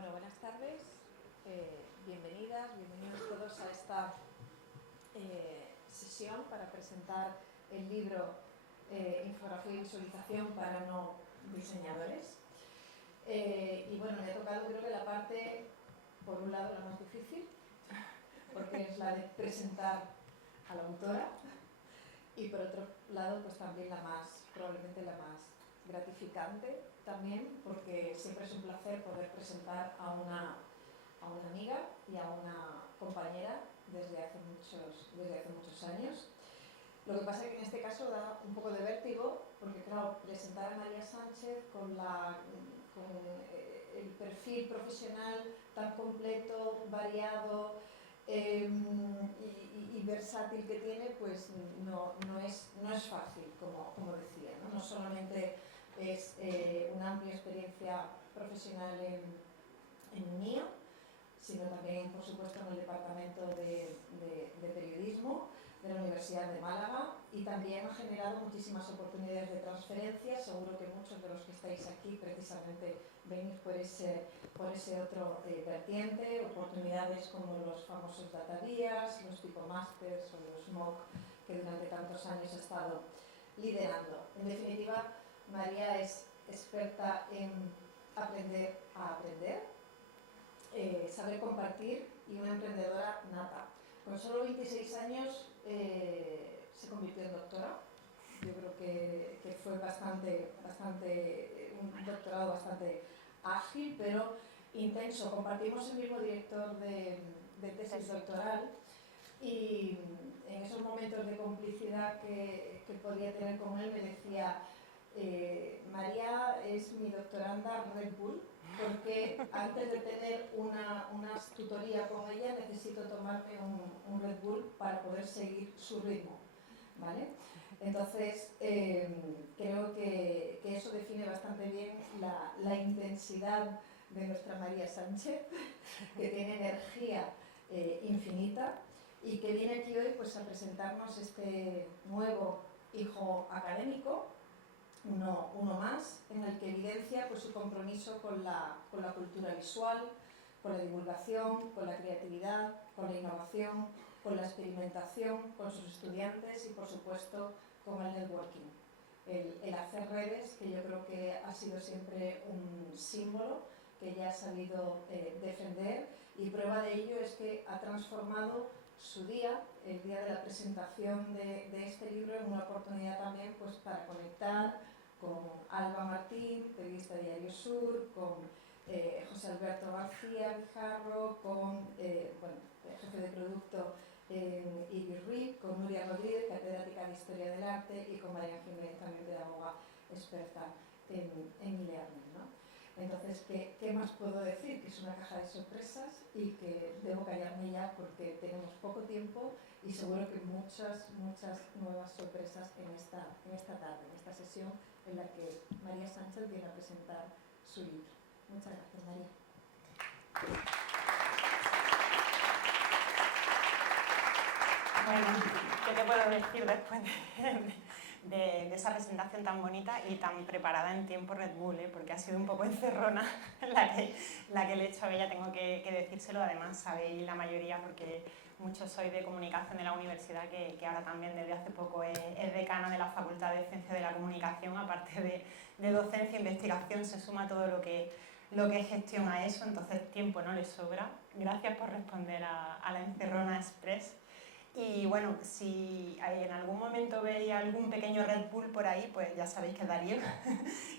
Bueno, buenas tardes, bienvenidas, bienvenidos todos a esta sesión para presentar el libro Infografía y visualización para no diseñadores. Y bueno, me ha tocado creo que la parte, por un lado, la más difícil, porque es la de presentar a la autora, y por otro lado, pues también probablemente la más gratificante también, porque siempre es un placer poder presentar a una amiga y a una compañera desde hace muchos años. Lo que pasa es que en este caso da un poco de vértigo, porque claro, presentar a María Sánchez con el perfil profesional tan completo, variado y versátil que tiene, pues no es fácil, como decía, ¿no? No solamente es una amplia experiencia profesional en MIO, sino también, por supuesto, en el Departamento de Periodismo de la Universidad de Málaga, y también ha generado muchísimas oportunidades de transferencia. Seguro que muchos de los que estáis aquí precisamente venís por ese otro vertiente, oportunidades como los famosos data días, los tipo masters o los MOOC que durante tantos años ha estado liderando. En definitiva, María es experta en aprender a aprender, saber compartir, y una emprendedora nata. Con solo 26 años se convirtió en doctora. Yo creo que fue un doctorado bastante ágil, pero intenso. Compartimos el mismo director de tesis doctoral, y en esos momentos de complicidad que podía tener con él me decía: María es mi doctoranda Red Bull, porque antes de tener una tutoría con ella necesito tomarme un Red Bull para poder seguir su ritmo, ¿vale? Entonces, creo que eso define bastante bien la intensidad de nuestra María Sánchez, que tiene energía infinita, y que viene aquí hoy pues a presentarnos este nuevo hijo académico, uno más, en el que evidencia pues su compromiso con la cultura visual, con la divulgación, con la creatividad, con la innovación, con la experimentación, con sus estudiantes y, por supuesto, con el networking. El hacer redes, que yo creo que ha sido siempre un símbolo que ella ha sabido defender, y prueba de ello es que ha transformado su día, el día de la presentación de este libro, en una oportunidad también pues para conectar con Alba Martín, periodista de Diario Sur, con José Alberto García Guijarro, con jefe de producto Iris Ruiz, con Nuria Rodríguez, catedrática de Historia del Arte, y con María Jiménez, también pedagoga experta en e-learning, ¿no? Entonces, ¿qué más puedo decir? Que es una caja de sorpresas y que debo callarme ya porque tenemos poco tiempo y seguro que muchas nuevas sorpresas en esta tarde, en esta sesión en la que María Sánchez viene a presentar su libro. Muchas gracias, María. Bueno, ¿qué te puedo decir después de esa presentación tan bonita y tan preparada en tiempo Red Bull? Porque ha sido un poco encerrona la que le he hecho a ella, tengo que decírselo. Además, sabéis la mayoría, porque muchos sois de comunicación de la universidad, que ahora también desde hace poco es decana de la Facultad de Ciencias de la Comunicación. Aparte de docencia e investigación, se suma todo lo que gestiona eso, entonces tiempo no le sobra. Gracias por responder a la encerrona express. Y bueno, si en algún momento veis algún pequeño Red Bull por ahí, pues ya sabéis que es Darío,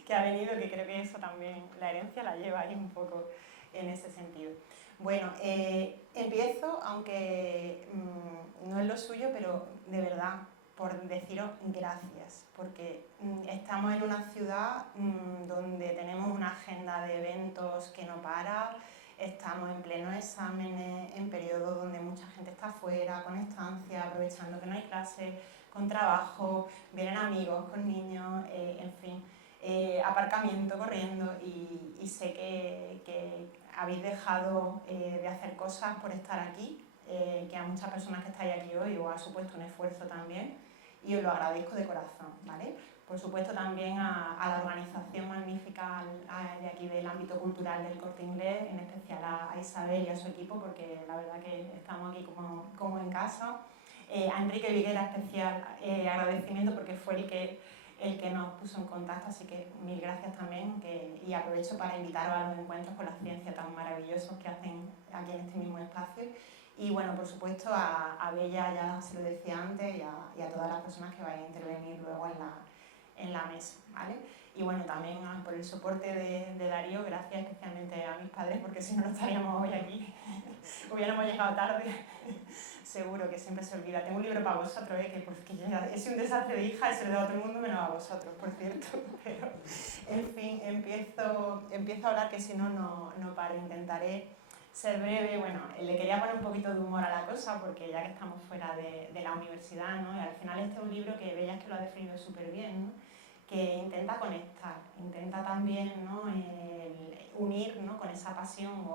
que ha venido, que creo que eso también, la herencia la lleva ahí un poco en ese sentido. Bueno, empiezo, aunque no es lo suyo, pero de verdad, por deciros gracias, porque estamos en una ciudad donde tenemos una agenda de eventos que no para. Estamos en plenos exámenes, en periodos donde mucha gente está fuera, con estancia, aprovechando que no hay clases, con trabajo, vienen amigos con niños, en fin, aparcamiento, corriendo, y sé que habéis dejado de hacer cosas por estar aquí, que a muchas personas que estáis aquí hoy os ha supuesto un esfuerzo también, y os lo agradezco de corazón, ¿vale? por supuesto también a la organización magnífica de aquí del ámbito cultural del Corte Inglés, en especial a Isabel y a su equipo, porque la verdad que estamos aquí como en casa. A Enrique Viguera especial agradecimiento porque fue el que nos puso en contacto, así que mil gracias también y aprovecho para invitaros a los encuentros con la ciencia tan maravillosos que hacen aquí en este mismo espacio. Y bueno, por supuesto a Bella, ya se lo decía antes, y a todas las personas que vayan a intervenir luego en la mesa, ¿vale? Y bueno, también por el soporte de Darío, gracias especialmente a mis padres, porque si no, no estaríamos hoy aquí, hubiéramos llegado tarde, seguro que siempre se olvida. Tengo un libro para vosotros, porque es un desastre de hija y se lo doy a todo el mundo menos a vosotros, por cierto, pero en fin, empiezo a hablar que si no, no paro, intentaré ser breve. Bueno, le quería poner un poquito de humor a la cosa, porque ya que estamos fuera de la universidad, ¿no? Y al final este es un libro que Bella es que lo ha definido súper bien, ¿no? Que intenta conectar, intenta también, ¿no? Unir, ¿no? Con esa pasión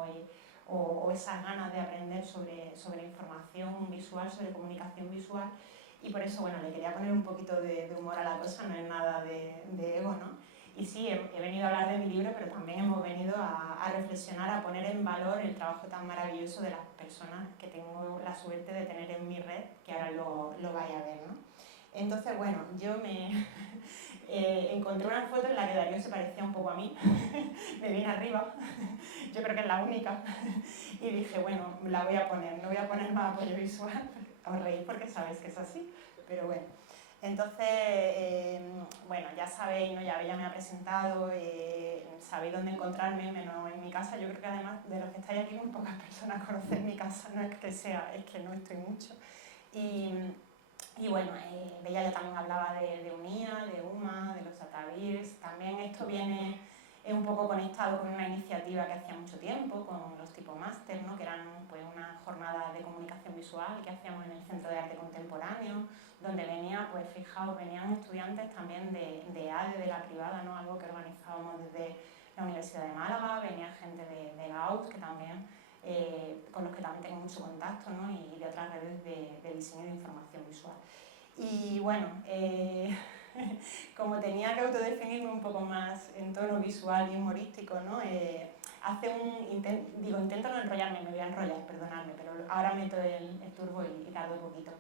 o esas ganas de aprender sobre información visual, sobre comunicación visual, y por eso, bueno, le quería poner un poquito de humor a la cosa, no es nada de ego, ¿no? Y sí, he venido a hablar de mi libro, pero también hemos venido a reflexionar, a poner en valor el trabajo tan maravilloso de las personas que tengo la suerte de tener en mi red, que ahora lo vais a ver, ¿no? Entonces, bueno, yo me encontré una foto en la que Darío se parecía un poco a mí, me vine arriba, yo creo que es la única, y dije, bueno, la voy a poner, no voy a poner más apoyo visual, os reís porque sabéis que es así, pero bueno. Entonces, bueno, ya sabéis, ¿no? Ya Bella me ha presentado, sabéis dónde encontrarme, menos en mi casa. Yo creo que además de los que estáis aquí, muy pocas personas conocen mi casa, no es que sea, es que no estoy mucho. Y bueno, Bella ya también hablaba de UNIA, de UMA, de los Datavirs. También esto viene un poco conectado con una iniciativa que hacía mucho tiempo, con los tipo máster, ¿no? Que eran pues una jornada de comunicación visual que hacíamos en el Centro de Arte Contemporáneo, donde venía, pues fijaos, venían estudiantes también de ADE, de la privada, ¿no? Algo que organizábamos desde la Universidad de Málaga, venía gente de Gauss, que también, con los que también tengo mucho contacto, ¿no? Y de otras redes de diseño de información visual. Y bueno, como tenía que autodefinirme un poco más en tono visual y humorístico, ¿no? Intento no enrollarme, me voy a enrollar, perdonadme, pero ahora meto el turbo y tardo un poquito.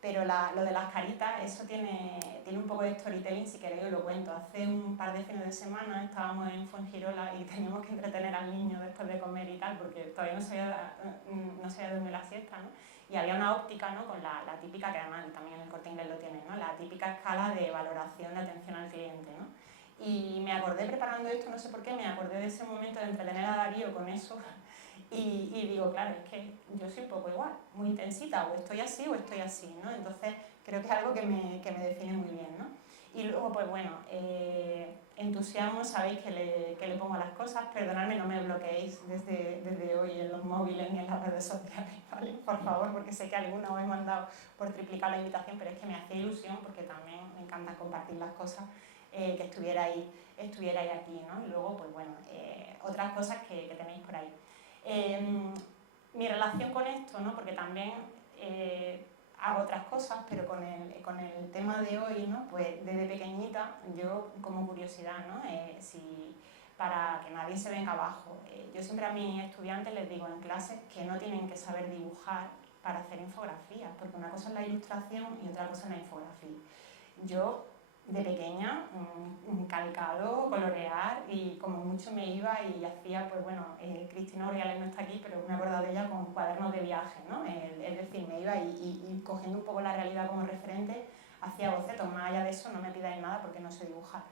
Pero lo de las caritas, eso tiene un poco de storytelling, si queréis os lo cuento. Hace un par de fines de semana estábamos en Fuengirola y teníamos que entretener al niño después de comer y tal, porque todavía no se había dormido la siesta, ¿no? Y había una óptica, ¿no? Con la típica, que además también en el Corte Inglés lo tiene, ¿no? La típica escala de valoración de atención al cliente, ¿no? Y me acordé preparando esto, no sé por qué, me acordé de ese momento de entretener a Darío con eso. Y digo, claro, es que yo soy un poco igual, muy intensita, o estoy así, ¿no? Entonces creo que es algo que me define muy bien, ¿no? Y luego, pues bueno, entusiasmo, sabéis que le pongo a las cosas, perdonadme, no me bloqueéis desde hoy en los móviles ni en las redes sociales, ¿vale? Por favor, porque sé que alguna os he mandado por triplicar la invitación, pero es que me hacía ilusión porque también me encanta compartir las cosas, que estuvierais aquí, ¿no? Y luego, pues bueno, otras cosas que tenéis por ahí. Mi relación con esto, ¿no? Porque también hago otras cosas, pero con el tema de hoy, ¿no? Pues desde pequeñita, yo como curiosidad, ¿no? Para que nadie se venga abajo, yo siempre a mis estudiantes les digo en clase que no tienen que saber dibujar para hacer infografías, porque una cosa es la ilustración y otra cosa es la infografía. Yo de pequeña, calcado, colorear, y como mucho me iba y hacía, pues bueno, Cristina Orgales no está aquí, pero me he acordado de ella con cuadernos de viaje, ¿no? Es decir, me iba y cogiendo un poco la realidad como referente, hacía bocetos. Más allá de eso, no me pidáis nada porque no sé dibujar.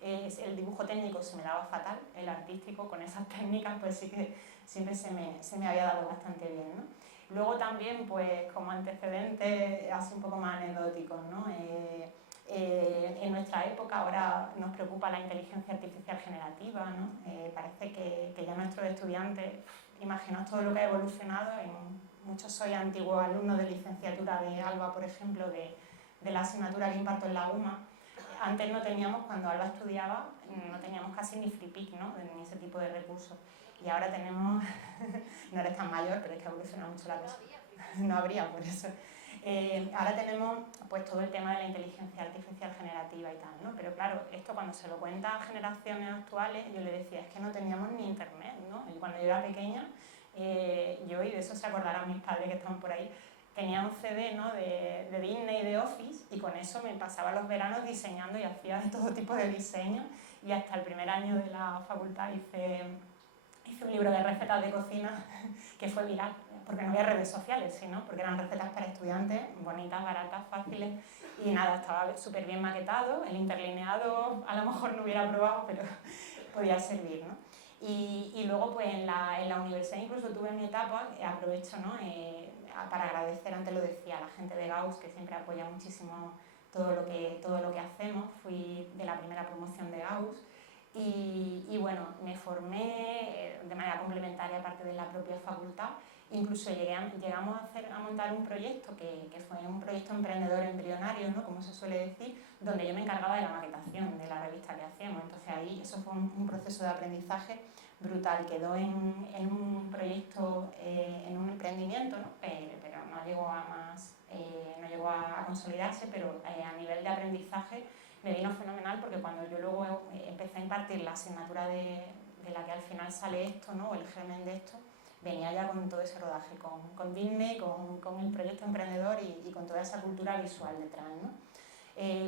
El dibujo técnico se me daba fatal, el artístico con esas técnicas pues sí que siempre se me había dado bastante bien, ¿no? Luego también, pues como antecedentes así un poco más anecdóticos, ¿no? En nuestra época ahora nos preocupa la inteligencia artificial generativa, ¿no? Parece que ya nuestros estudiantes, imaginaos todo lo que ha evolucionado, muchos sois antiguos alumnos de licenciatura de ALBA, por ejemplo, de la asignatura que imparto en la UMA. Antes no teníamos, cuando Alba estudiaba, no teníamos casi ni FreePic, ¿no? Ni ese tipo de recursos. Y ahora tenemos, no eres tan mayor, pero es que ha evolucionado mucho la cosa. No habría, por eso. Ahora tenemos pues todo el tema de la inteligencia artificial generativa y tal, ¿no? Pero claro, esto cuando se lo cuenta a generaciones actuales, yo le decía, es que no teníamos ni internet, ¿no? Y cuando yo era pequeña, yo, y de eso se acordarán mis padres que están por ahí, tenía un CD, ¿no? de Disney, de Office, y con eso me pasaba los veranos diseñando y hacía de todo tipo de diseños, y hasta el primer año de la facultad hice un libro de recetas de cocina que fue viral, porque no había redes sociales, sino porque eran recetas para estudiantes, bonitas, baratas, fáciles, y nada, estaba súper bien maquetado, el interlineado a lo mejor no hubiera probado, pero podía servir, ¿no? Y luego pues en la universidad incluso tuve mi etapa, aprovecho, ¿no? Para agradecer, antes lo decía, a la gente de Gauss, que siempre apoya muchísimo todo lo que hacemos. Fui de la primera promoción de Gauss y bueno, me formé de manera complementaria aparte de la propia facultad. Incluso llegamos a montar un proyecto que fue un proyecto emprendedor embrionario, ¿no? Como se suele decir, donde yo me encargaba de la maquetación de la revista que hacíamos. Entonces ahí eso fue un proceso de aprendizaje brutal. Quedó en un proyecto, en un emprendimiento, ¿no? Pero no llegó a más, no llegó a consolidarse, pero a nivel de aprendizaje me vino fenomenal, porque cuando yo luego empecé a impartir la asignatura de la que al final sale esto, ¿no? El germen de esto, venía ya con todo ese rodaje, con Disney, con el proyecto emprendedor y con toda esa cultura visual detrás, ¿no?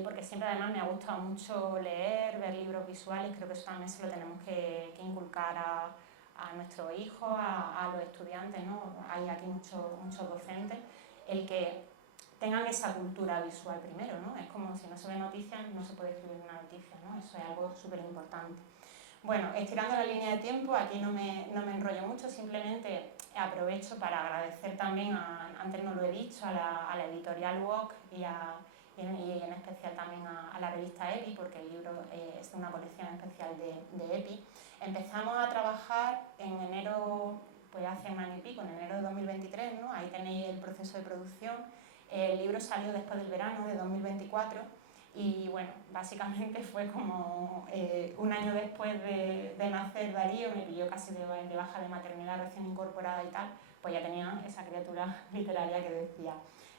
Porque siempre además me ha gustado mucho leer, ver libros visuales. Creo que eso también se lo tenemos que inculcar a nuestros hijos, a los estudiantes, ¿no? Hay aquí muchos docentes, el que tengan esa cultura visual primero, ¿no? Es como si no se ve noticias, no se puede escribir una noticia, ¿no? Eso es algo súper importante. Bueno, estirando la línea de tiempo, aquí no me enrollo mucho, simplemente aprovecho para agradecer también, antes no lo he dicho, a la editorial WOC y en especial también a la revista EPI, porque el libro es una colección especial de EPI. Empezamos a trabajar en enero, pues hace un año y pico, en enero de 2023, ¿no? Ahí tenéis el proceso de producción. El libro salió después del verano de 2024 y bueno, básicamente fue como un año después de nacer Darío, me pilló casi de baja de maternidad recién incorporada y tal, pues ya tenía esa criatura literaria que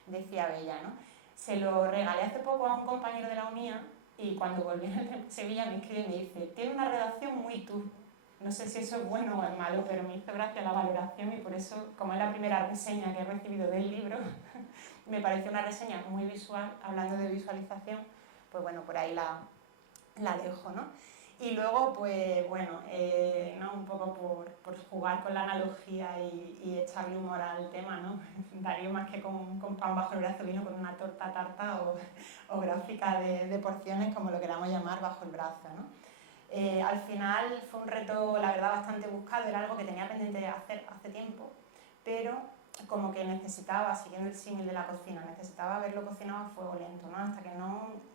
decía Bella, ¿no? Se lo regalé hace poco a un compañero de la UNIA y cuando volví a Sevilla me escribe y me dice, tiene una redacción muy tú. No sé si eso es bueno o es malo, pero me hizo gracia la valoración y por eso, como es la primera reseña que he recibido del libro, me pareció una reseña muy visual, hablando de visualización, pues bueno, por ahí la dejo, ¿no? Y luego, pues bueno, ¿no? Un poco por jugar con la analogía y echarle humor al tema, ¿no? Darío más que con pan bajo el brazo vino con una torta tarta o gráfica de porciones, como lo queramos llamar, bajo el brazo, ¿no? Al final fue un reto, la verdad, bastante buscado, era algo que tenía pendiente de hacer hace tiempo, pero como que necesitaba, siguiendo el símil de la cocina, necesitaba verlo cocinado a fuego lento, ¿no? Hasta que no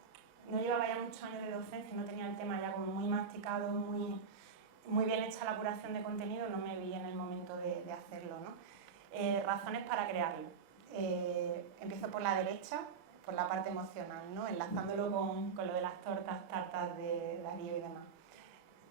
llevaba ya muchos años de docencia, no tenía el tema ya como muy masticado, muy bien hecha la curación de contenido, no me vi en el momento de hacerlo, ¿no? Razones para crearlo. Empiezo por la derecha, por la parte emocional, ¿no? Enlazándolo con lo de las tartas de Darío y demás.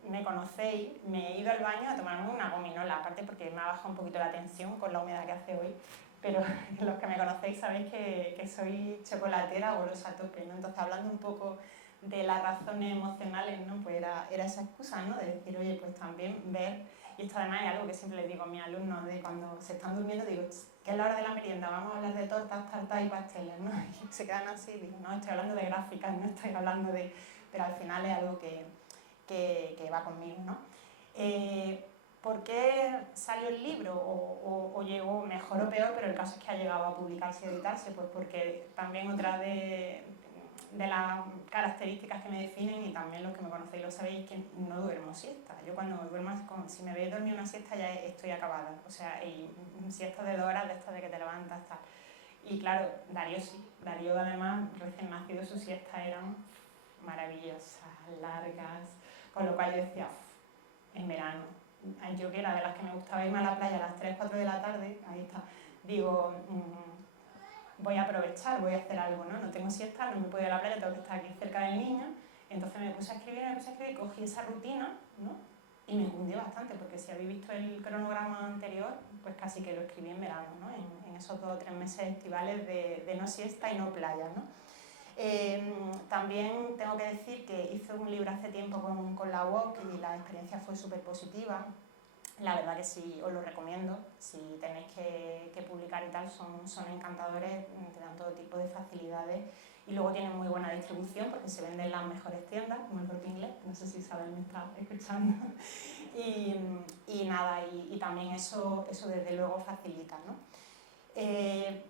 Me conocéis, me he ido al baño a tomarme una gominola, aparte porque me ha bajado un poquito la tensión con la humedad que hace hoy, pero los que me conocéis sabéis que soy chocolatera golosa a tope, ¿no? Entonces, hablando un poco de las razones emocionales, ¿no? Pues era esa excusa, ¿no? De decir, oye, pues también ver, y esto además es algo que siempre les digo a mis alumnos, de cuando se están durmiendo, digo, que es la hora de la merienda, vamos a hablar de tortas, tartas y pasteles, ¿no? Y se quedan así, digo, no, estoy hablando de gráficas, no estoy hablando de... Pero al final es algo que va conmigo, ¿no? ¿Por qué salió el libro o llegó mejor o peor, pero el caso es que ha llegado a publicarse y editarse? Pues porque también otra de las características que me definen, y también los que me conocéis lo sabéis, que no duermo siesta. Yo cuando duermo, si me veis dormir una siesta ya estoy acabada, o sea, y siesta de 2 horas de estas de que te levantas, tal. Y claro, Darío sí, Darío además recién nacido, sus siestas eran maravillosas, largas, con lo cual yo decía, en verano, yo que era de las que me gustaba irme a la playa a las 3, 4 de la tarde, ahí está, digo, voy a aprovechar, voy a hacer algo, ¿no? No tengo siesta, no me puedo ir a la playa, tengo que estar aquí cerca del niño. Entonces me puse a escribir, cogí esa rutina, ¿no? y me cundió bastante, porque si habéis visto el cronograma anterior, pues casi que lo escribí en verano, ¿no? En esos 2 o 3 meses estivales de no siesta y no playa, ¿no? También tengo que decir que hice un libro hace tiempo con la UOC y la experiencia fue súper positiva. La verdad que sí, os lo recomiendo. Si tenéis que publicar y tal, son encantadores, te dan todo tipo de facilidades y luego tienen muy buena distribución porque se venden en las mejores tiendas, como el Corte Inglés, no sé si Isabel me está escuchando. Y nada, y también eso desde luego facilita, ¿no?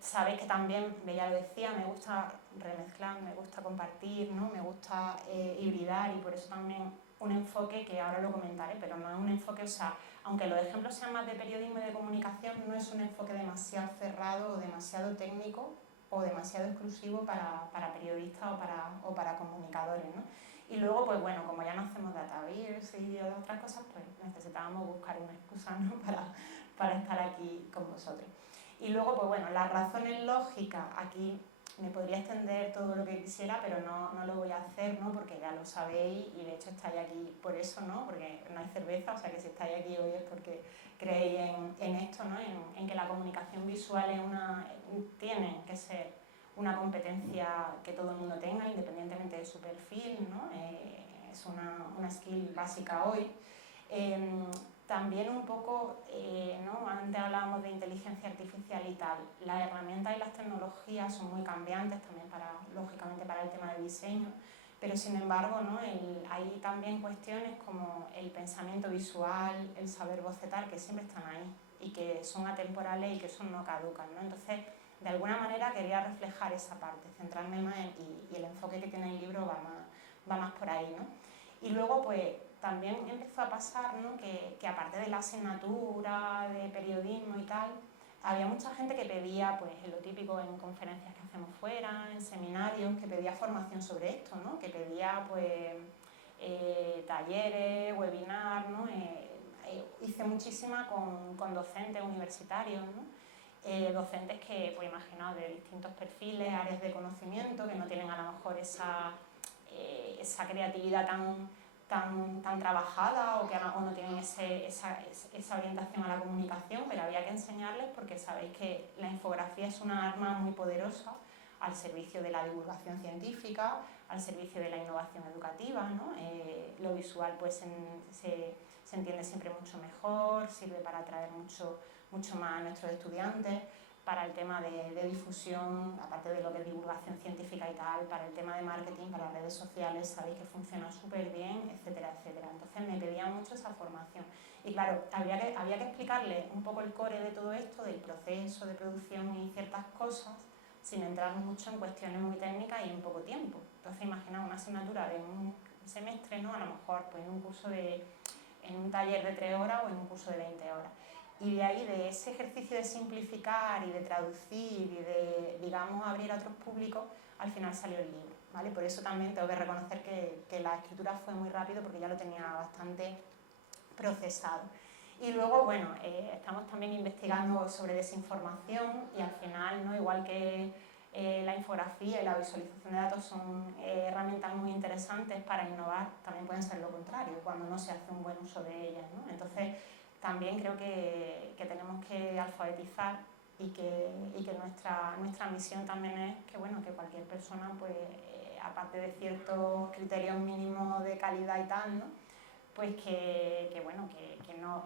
Sabéis que también, ya lo decía, me gusta remezclar, me gusta compartir, ¿no? Me gusta hibridar y por eso también un enfoque que ahora lo comentaré, pero no es un enfoque, o sea, aunque los ejemplos sean más de periodismo y de comunicación, no es un enfoque demasiado cerrado o demasiado técnico o demasiado exclusivo para periodistas o para comunicadores, ¿no? Y luego, pues bueno, como ya no hacemos datavirs y otras cosas, pues necesitábamos buscar una excusa, ¿no? para estar aquí con vosotros. Y luego, pues bueno, las razones lógicas, aquí me podría extender todo lo que quisiera, pero no lo voy a hacer, ¿no? Porque ya lo sabéis y de hecho estáis aquí por eso, ¿no? Porque no hay cerveza, o sea que si estáis aquí hoy es porque creéis en esto, ¿no? En que la comunicación visual tiene que ser una competencia que todo el mundo tenga, independientemente de su perfil, ¿no? Es una skill básica hoy. También un poco, ¿no? Antes hablábamos de inteligencia artificial y tal, las herramientas y las tecnologías son muy cambiantes también lógicamente para el tema del diseño, pero sin embargo, ¿no? Hay también cuestiones como el pensamiento visual, el saber bocetar, que siempre están ahí y que son atemporales y que eso no caducan, ¿no? Entonces, de alguna manera quería reflejar esa parte, centrarme más y el enfoque que tiene el libro va más por ahí, ¿no? Y luego, pues, también empezó a pasar, ¿no? que aparte de la asignatura de periodismo y tal, había mucha gente que pedía, pues en lo típico en conferencias que hacemos fuera, en seminarios, que pedía formación sobre esto, ¿no? Que pedía pues talleres, webinars, ¿no? Hice muchísima con docentes universitarios, ¿no? Docentes que, pues imaginaos, de distintos perfiles, áreas de conocimiento, que no tienen a lo mejor esa creatividad tan trabajada o no tienen esa orientación a la comunicación, pero había que enseñarles porque sabéis que la infografía es una arma muy poderosa al servicio de la divulgación científica, al servicio de la innovación educativa, ¿no? Lo visual pues se entiende siempre mucho mejor, sirve para atraer mucho más a nuestros estudiantes, para el tema de difusión, aparte de lo que es divulgación científica y tal, para el tema de marketing, para redes sociales, sabéis que funciona súper bien, etcétera, etcétera. Entonces me pedían mucho esa formación. Y claro, había que explicarle un poco el core de todo esto, del proceso de producción y ciertas cosas, sin entrar mucho en cuestiones muy técnicas y en poco tiempo. Entonces imaginaos una asignatura de un semestre, ¿no? A lo mejor pues, en un taller de 3 horas o en un curso de 20 horas. Y de ahí, de ese ejercicio de simplificar y de traducir y de, digamos, abrir a otros públicos, al final salió el libro, ¿vale? Por eso también tengo que reconocer que la escritura fue muy rápido porque ya lo tenía bastante procesado. Y luego, bueno, estamos también investigando sobre desinformación y al final, ¿no? Igual que la infografía y la visualización de datos son herramientas muy interesantes para innovar, también pueden ser lo contrario, cuando no se hace un buen uso de ellas, ¿no? Entonces, también creo que tenemos que alfabetizar y que nuestra misión también es que, bueno, que cualquier persona, pues, aparte de ciertos criterios mínimos de calidad y tal, ¿no? Pues que no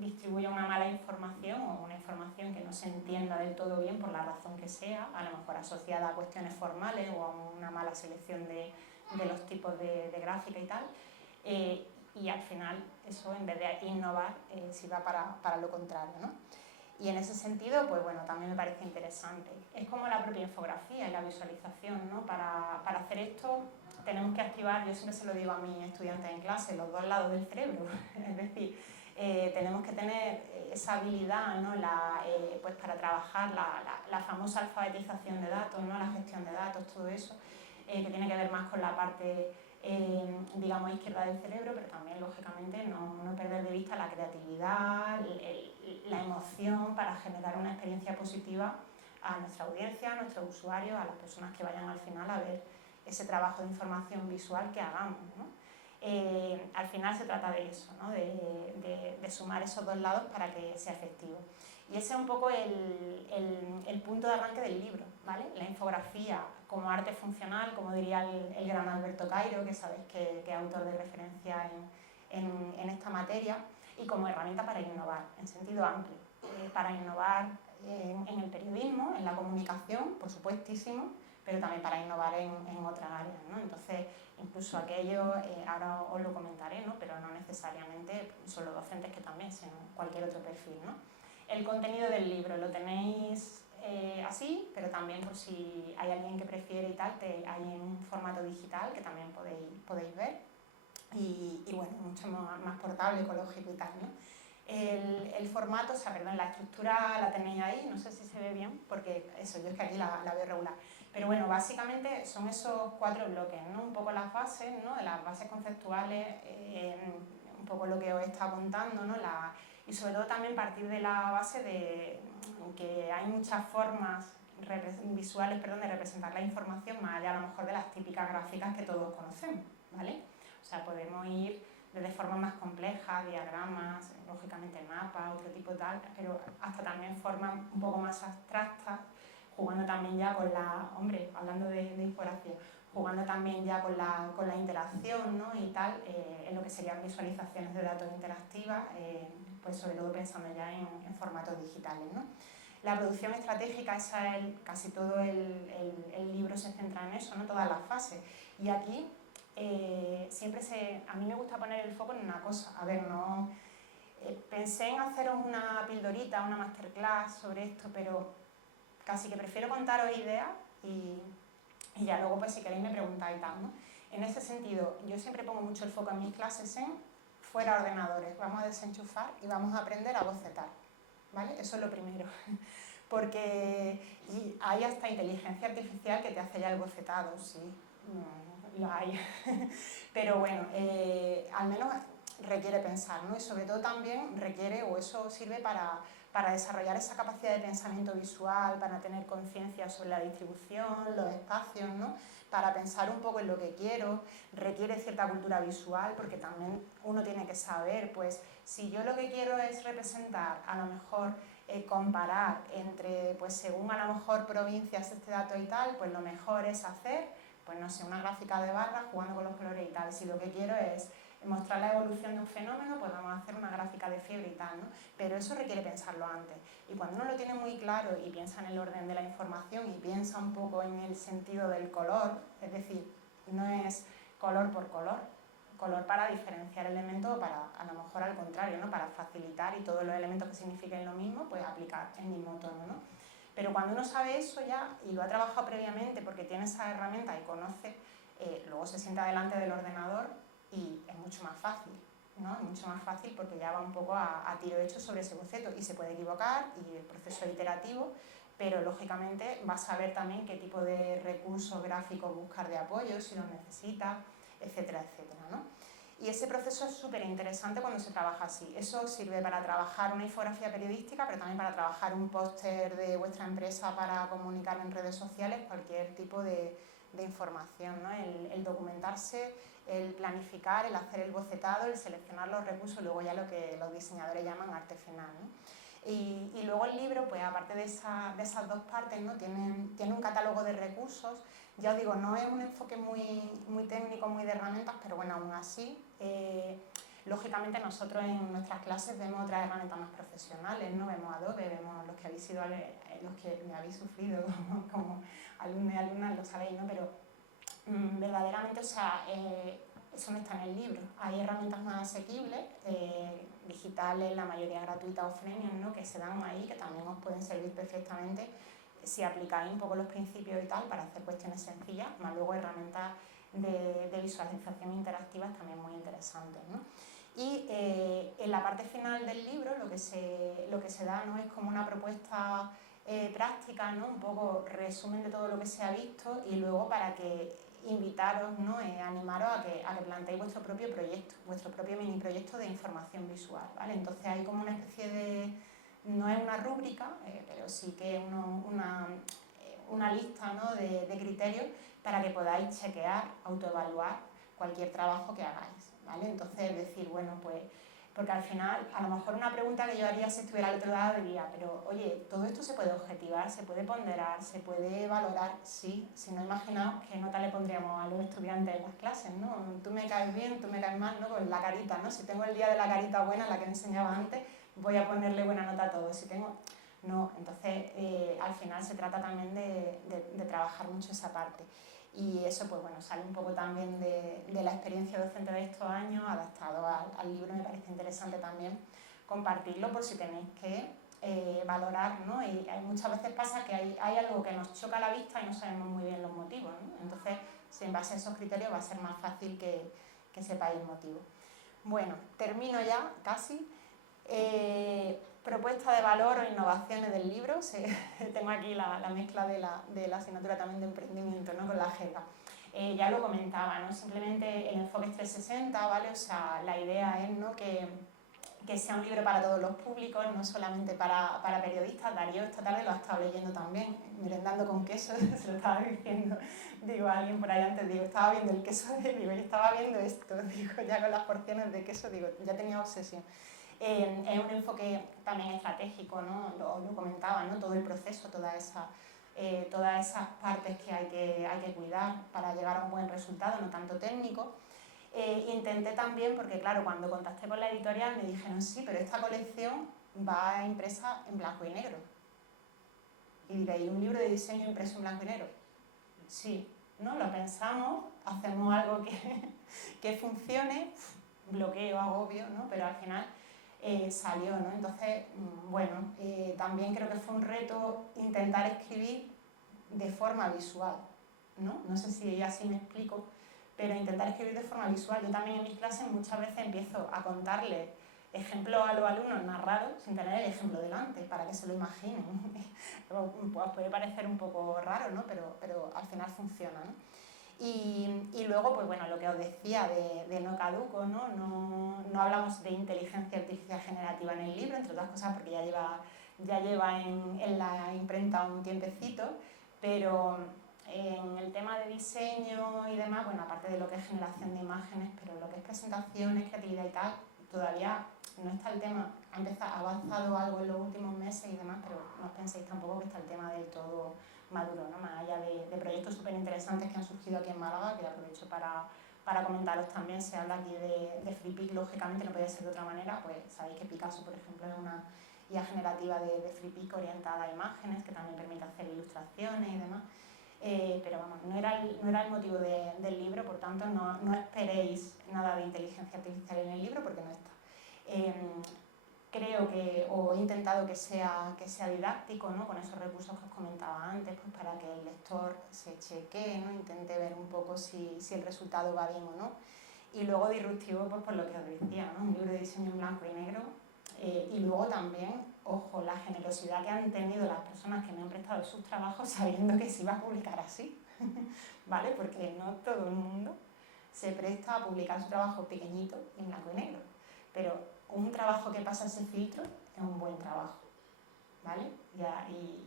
distribuya una mala información o una información que no se entienda del todo bien por la razón que sea, a lo mejor asociada a cuestiones formales o a una mala selección de los tipos de gráfica y tal. Y al final eso, en vez de innovar, sirva para lo contrario, ¿no? Y en ese sentido, pues bueno, también me parece interesante. Es como la propia infografía y la visualización, ¿no? Para hacer esto tenemos que activar, yo siempre se lo digo a mis estudiantes en clase, los 2 lados del cerebro. Es decir, tenemos que tener esa habilidad, ¿no? Pues para trabajar la famosa alfabetización de datos, ¿no? La gestión de datos, todo eso, que tiene que ver más con la parte digamos, izquierda del cerebro, pero también, lógicamente, no perder de vista la creatividad, la emoción para generar una experiencia positiva a nuestra audiencia, a nuestros usuarios, a las personas que vayan al final a ver ese trabajo de información visual que hagamos, ¿no? al final se trata de eso, ¿no? de sumar esos dos lados para que sea efectivo. Y ese es un poco el punto de arranque del libro, ¿vale? La infografía como arte funcional, como diría el gran Alberto Cairo, que sabéis que es autor de referencia en esta materia, y como herramienta para innovar, en sentido amplio, para innovar en el periodismo, en la comunicación, por supuestísimo, pero también para innovar en otras áreas, ¿no? Entonces, incluso aquello, ahora os lo comentaré, ¿no? Pero no necesariamente son los docentes que también, sino cualquier otro perfil, ¿no? El contenido del libro lo tenéis así, pero también por si hay alguien que prefiere y tal, hay en formato digital que también podéis ver y bueno, mucho más portable, ecológico y tal, ¿no? El formato, o sea, perdón, la estructura la tenéis ahí, no sé si se ve bien, porque eso, yo es que aquí la veo regular. Pero bueno, básicamente son esos 4 bloques, ¿no? Un poco las bases, ¿no? Las bases conceptuales, un poco lo que os he estado contando, ¿no? Y sobre todo también partir de la base de que hay muchas formas visuales, perdón, de representar la información más allá a lo mejor de las típicas gráficas que todos conocemos, ¿vale? O sea, podemos ir desde formas más complejas, diagramas, lógicamente mapas, otro tipo tal, pero hasta también formas un poco más abstractas, jugando también ya con la, hombre, hablando de infografía, jugando también ya con la interacción, ¿no? Y tal, en lo que serían visualizaciones de datos interactivas, pues sobre todo pensando ya en formatos digitales, ¿no? La producción estratégica, casi todo el libro se centra en eso, ¿no? Todas las fases. Y aquí a mí me gusta poner el foco en una cosa. A ver, no pensé en haceros una pildorita, una masterclass sobre esto, pero casi que prefiero contaros ideas y ya luego pues si queréis me preguntáis y tal, ¿no? En ese sentido, yo siempre pongo mucho el foco en mis clases en fuera ordenadores, vamos a desenchufar y vamos a aprender a bocetar, ¿vale? Eso es lo primero. Porque hay hasta inteligencia artificial que te hace ya el bocetado, sí, lo hay. Pero bueno, al menos requiere pensar, ¿no? Y sobre todo también requiere, o eso sirve para desarrollar esa capacidad de pensamiento visual, para tener conciencia sobre la distribución, los espacios, ¿no? Para pensar un poco en lo que quiero, requiere cierta cultura visual, porque también uno tiene que saber, pues, si yo lo que quiero es representar, a lo mejor comparar entre, pues según a lo mejor provincias este dato y tal, pues lo mejor es hacer, pues no sé, una gráfica de barras jugando con los colores y tal. Si lo que quiero es mostrar la evolución de un fenómeno, pues vamos a hacer una gráfica de fiebre y tal, ¿no? Pero eso requiere pensarlo antes. Y cuando uno lo tiene muy claro y piensa en el orden de la información y piensa un poco en el sentido del color, es decir, no es color por color para diferenciar elementos o para, a lo mejor al contrario, ¿no? Para facilitar y todos los elementos que signifiquen lo mismo, pues aplicar el mismo tono, ¿no? Pero cuando uno sabe eso ya y lo ha trabajado previamente porque tiene esa herramienta y conoce, luego se sienta delante del ordenador y es mucho más fácil, ¿no? Es mucho más fácil porque ya va un poco a tiro hecho sobre ese boceto y se puede equivocar y el proceso es iterativo, pero lógicamente va a saber también qué tipo de recursos gráficos buscar de apoyo, si los necesita, etcétera, etcétera, ¿no? Y ese proceso es súper interesante cuando se trabaja así. Eso sirve para trabajar una infografía periodística, pero también para trabajar un póster de vuestra empresa para comunicar en redes sociales, cualquier tipo de información, ¿no? El documentarse, el planificar, el hacer el bocetado, el seleccionar los recursos, luego ya lo que los diseñadores llaman arte final, ¿no? Y luego el libro, pues aparte de esas dos partes, ¿no? Tiene un catálogo de recursos. Ya os digo, no es un enfoque muy técnico, muy de herramientas, pero bueno, aún así, lógicamente nosotros en nuestras clases vemos otras herramientas más profesionales, ¿no? Vemos Adobe, vemos los que habéis sido, los que me habéis sufrido como alumnos y alumnas, lo sabéis, ¿no? Pero verdaderamente, o sea, eso no está en el libro. Hay herramientas más asequibles, digitales, la mayoría gratuitas o freemium, ¿no? Que se dan ahí, que también os pueden servir perfectamente si aplicáis un poco los principios y tal para hacer cuestiones sencillas, más luego herramientas de visualización interactivas también muy interesantes, ¿no? Y en la parte final del libro lo que se da, ¿no? Es como una propuesta práctica, ¿no? Un poco resumen de todo lo que se ha visto y luego para que invitaros, ¿no? Animaros a que planteéis vuestro propio proyecto, vuestro propio mini proyecto de información visual, ¿vale? Entonces hay como una especie de, no es una rúbrica, pero sí que es una lista, ¿no? de criterios para que podáis chequear, autoevaluar cualquier trabajo que hagáis. ¿vale? Entonces decir, bueno, pues, porque al final, a lo mejor una pregunta que yo haría si estuviera al otro lado diría, pero oye, ¿todo esto se puede objetivar, se puede ponderar, se puede valorar? Sí, si no, imaginaos qué nota le pondríamos a los estudiantes en las clases, ¿no? Tú me caes bien, tú me caes mal, ¿no? Pues la carita, ¿no? Si tengo el día de la carita buena, la que enseñaba antes, voy a ponerle buena nota a todos. Si tengo... No, entonces al final se trata también de trabajar mucho esa parte. Y eso, pues bueno, sale un poco también de la experiencia docente de estos años, adaptado al libro. Me parece interesante también compartirlo por si tenéis que valorar, ¿no? Y muchas veces pasa que hay algo que nos choca a la vista y no sabemos muy bien los motivos, ¿no? Entonces, si en base a esos criterios va a ser más fácil que sepáis el motivo. Bueno, termino ya, casi. Propuesta de valor o innovaciones del libro. Tengo aquí la mezcla de la asignatura también de emprendimiento, ¿no? Con la jerga. Ya lo comentaba, ¿no? Simplemente el enfoque es 360, ¿vale? O sea, la idea es, ¿no? que sea un libro para todos los públicos, no solamente para periodistas. Darío esta tarde lo ha estado leyendo también, merendando con queso, se lo estaba diciendo, digo, a alguien por ahí antes, digo, estaba viendo el queso, digo, yo estaba viendo esto, digo, ya con las porciones de queso, digo, ya tenía obsesión. Es un enfoque también estratégico, ¿no? Lo comentaba, ¿no? Todo el proceso, todas esas partes que hay que cuidar para llegar a un buen resultado, no tanto técnico. Intenté también, porque claro, cuando contacté con la editorial me dijeron, sí, pero esta colección va impresa en blanco y negro. Y diré, ¿y un libro de diseño impreso en blanco y negro? Sí, ¿no? Lo pensamos, hacemos algo que funcione, bloqueo, agobio, ¿no? Pero al final salió, ¿no? Entonces, bueno, también creo que fue un reto intentar escribir de forma visual, ¿no? No sé si así me explico, pero intentar escribir de forma visual. Yo también en mis clases muchas veces empiezo a contarles ejemplos a los alumnos narrados sin tener el ejemplo delante, para que se lo imaginen. Pues puede parecer un poco raro, ¿no? Pero al final funciona, ¿no? Y luego, pues bueno, lo que os decía de no caduco, ¿no? No hablamos de inteligencia artificial generativa en el libro, entre otras cosas porque ya lleva en la imprenta un tiempecito, pero en el tema de diseño y demás, bueno, aparte de lo que es generación de imágenes, pero lo que es presentaciones, creatividad y tal, todavía no está el tema, ha avanzado algo en los últimos meses y demás, pero no os penséis tampoco que está el tema del todo maduro, ¿no? Más allá de proyectos súper interesantes que han surgido aquí en Málaga, que aprovecho para comentaros también. Se habla aquí de FreePic, lógicamente no podía ser de otra manera, pues sabéis que Picasso, por ejemplo, es una IA generativa de FreePic orientada a imágenes, que también permite hacer ilustraciones y demás. Pero vamos, no era el motivo del libro, por tanto no esperéis nada de inteligencia artificial en el libro porque no está. Creo o he intentado que sea didáctico, ¿no? Con esos recursos que os comentaba antes, pues para que el lector se chequee, ¿no? Intente ver un poco si el resultado va bien o no. Y luego disruptivo, pues por lo que os decía, ¿no? Un libro de diseño en blanco y negro. Y luego también, ojo, la generosidad que han tenido las personas que me han prestado sus trabajos sabiendo que se iba a publicar así, ¿vale? Porque no todo el mundo se presta a publicar su trabajo pequeñito en blanco y negro. Pero un trabajo que pasa ese filtro es un buen trabajo, ¿vale?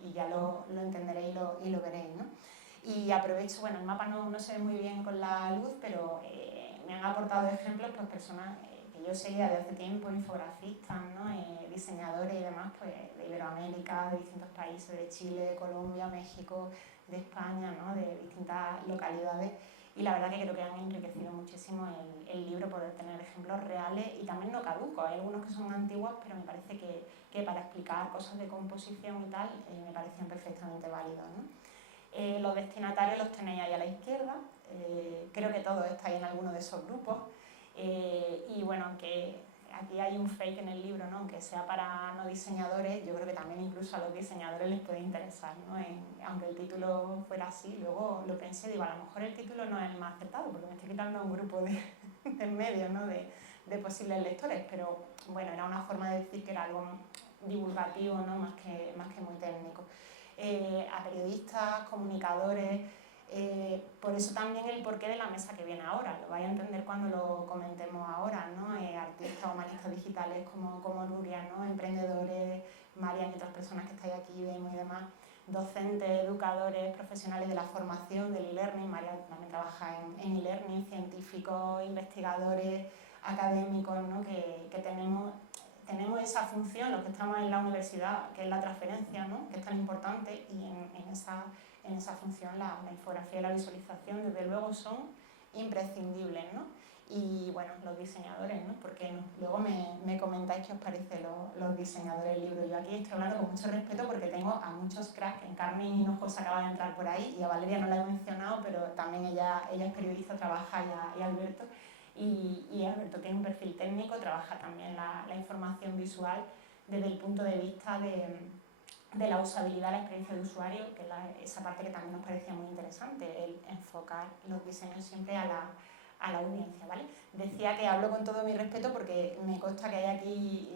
Y ya lo entenderéis y lo veréis, ¿no? Y aprovecho, bueno, el mapa no se ve muy bien con la luz, pero me han aportado ejemplos, pues personas que yo seguía desde hace tiempo, infografistas, ¿no? Diseñadores y demás, pues de Iberoamérica, de distintos países, de Chile, Colombia, México, de España, ¿no? De distintas localidades. Y la verdad que creo que han enriquecido muchísimo el libro por tener ejemplos reales y también no caducos. Hay algunos que son antiguos, pero me parece que para explicar cosas de composición y tal, me parecían perfectamente válidos, ¿no? Los destinatarios los tenéis ahí a la izquierda. Creo que todos estáis en alguno de esos grupos. Y bueno, aunque aquí hay un fake en el libro, ¿no? Aunque sea para no diseñadores, yo creo que también incluso a los diseñadores les puede interesar, ¿no? Aunque el título fuera así, luego lo pensé, digo, a lo mejor el título no es el más acertado, porque me estoy quitando a un grupo de en medio, ¿no? de posibles lectores, pero bueno, era una forma de decir que era algo divulgativo, ¿no? Más que muy técnico. A periodistas, comunicadores, por eso también el porqué de la mesa que viene ahora, lo vais a entender cuando lo comentemos ahora, ¿no? Artistas, humanistas digitales como Nuria, ¿no? Emprendedores, Marian y otras personas que estáis aquí, vemos y demás, docentes, educadores, profesionales de la formación, del e-learning. Marian también trabaja en e-learning, científicos, investigadores, académicos, ¿no? que tenemos esa función, los que estamos en la universidad, que es la transferencia, ¿no? que es tan importante, y en esa función la infografía y la visualización desde luego son imprescindibles, ¿no? Y bueno, los diseñadores, ¿no? Porque luego me comentáis qué os parece los diseñadores del libro. Yo aquí estoy hablando con mucho respeto porque tengo a muchos cracks. En Carmen Hinojosa acaba de entrar por ahí, y a Valeria no la he mencionado, pero también ella es periodista, trabaja, y Alberto. Y Alberto tiene un perfil técnico, trabaja también la información visual desde el punto de vista de la usabilidad, la experiencia de usuario, que es esa parte que también nos parecía muy interesante, el enfocar los diseños siempre a la audiencia, ¿vale? Decía que hablo con todo mi respeto porque me consta que hay aquí,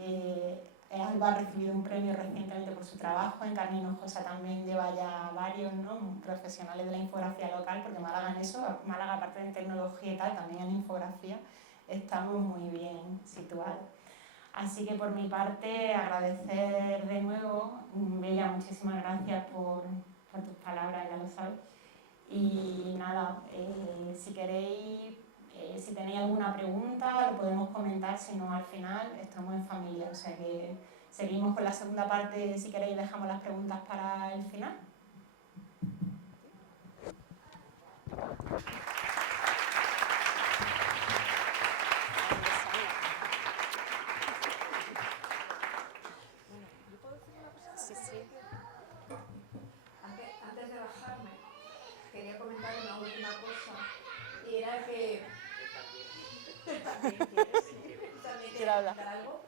Alba ha recibido un premio recientemente por su trabajo, en Carmen Hinojosa también lleva ya varios, ¿no? Profesionales de la infografía local, porque Málaga en eso, Málaga aparte de tecnología y tal, también en infografía estamos muy bien situados. Así que por mi parte agradecer de nuevo, Bella, muchísimas gracias por tus palabras, ya lo sabes. Y nada, si queréis, si tenéis alguna pregunta, lo podemos comentar, si no al final estamos en familia. O sea que seguimos con la segunda parte, si queréis dejamos las preguntas para el final. Sí, sí. Antes de bajarme, quería comentar una última cosa, y era que también quería comentar algo.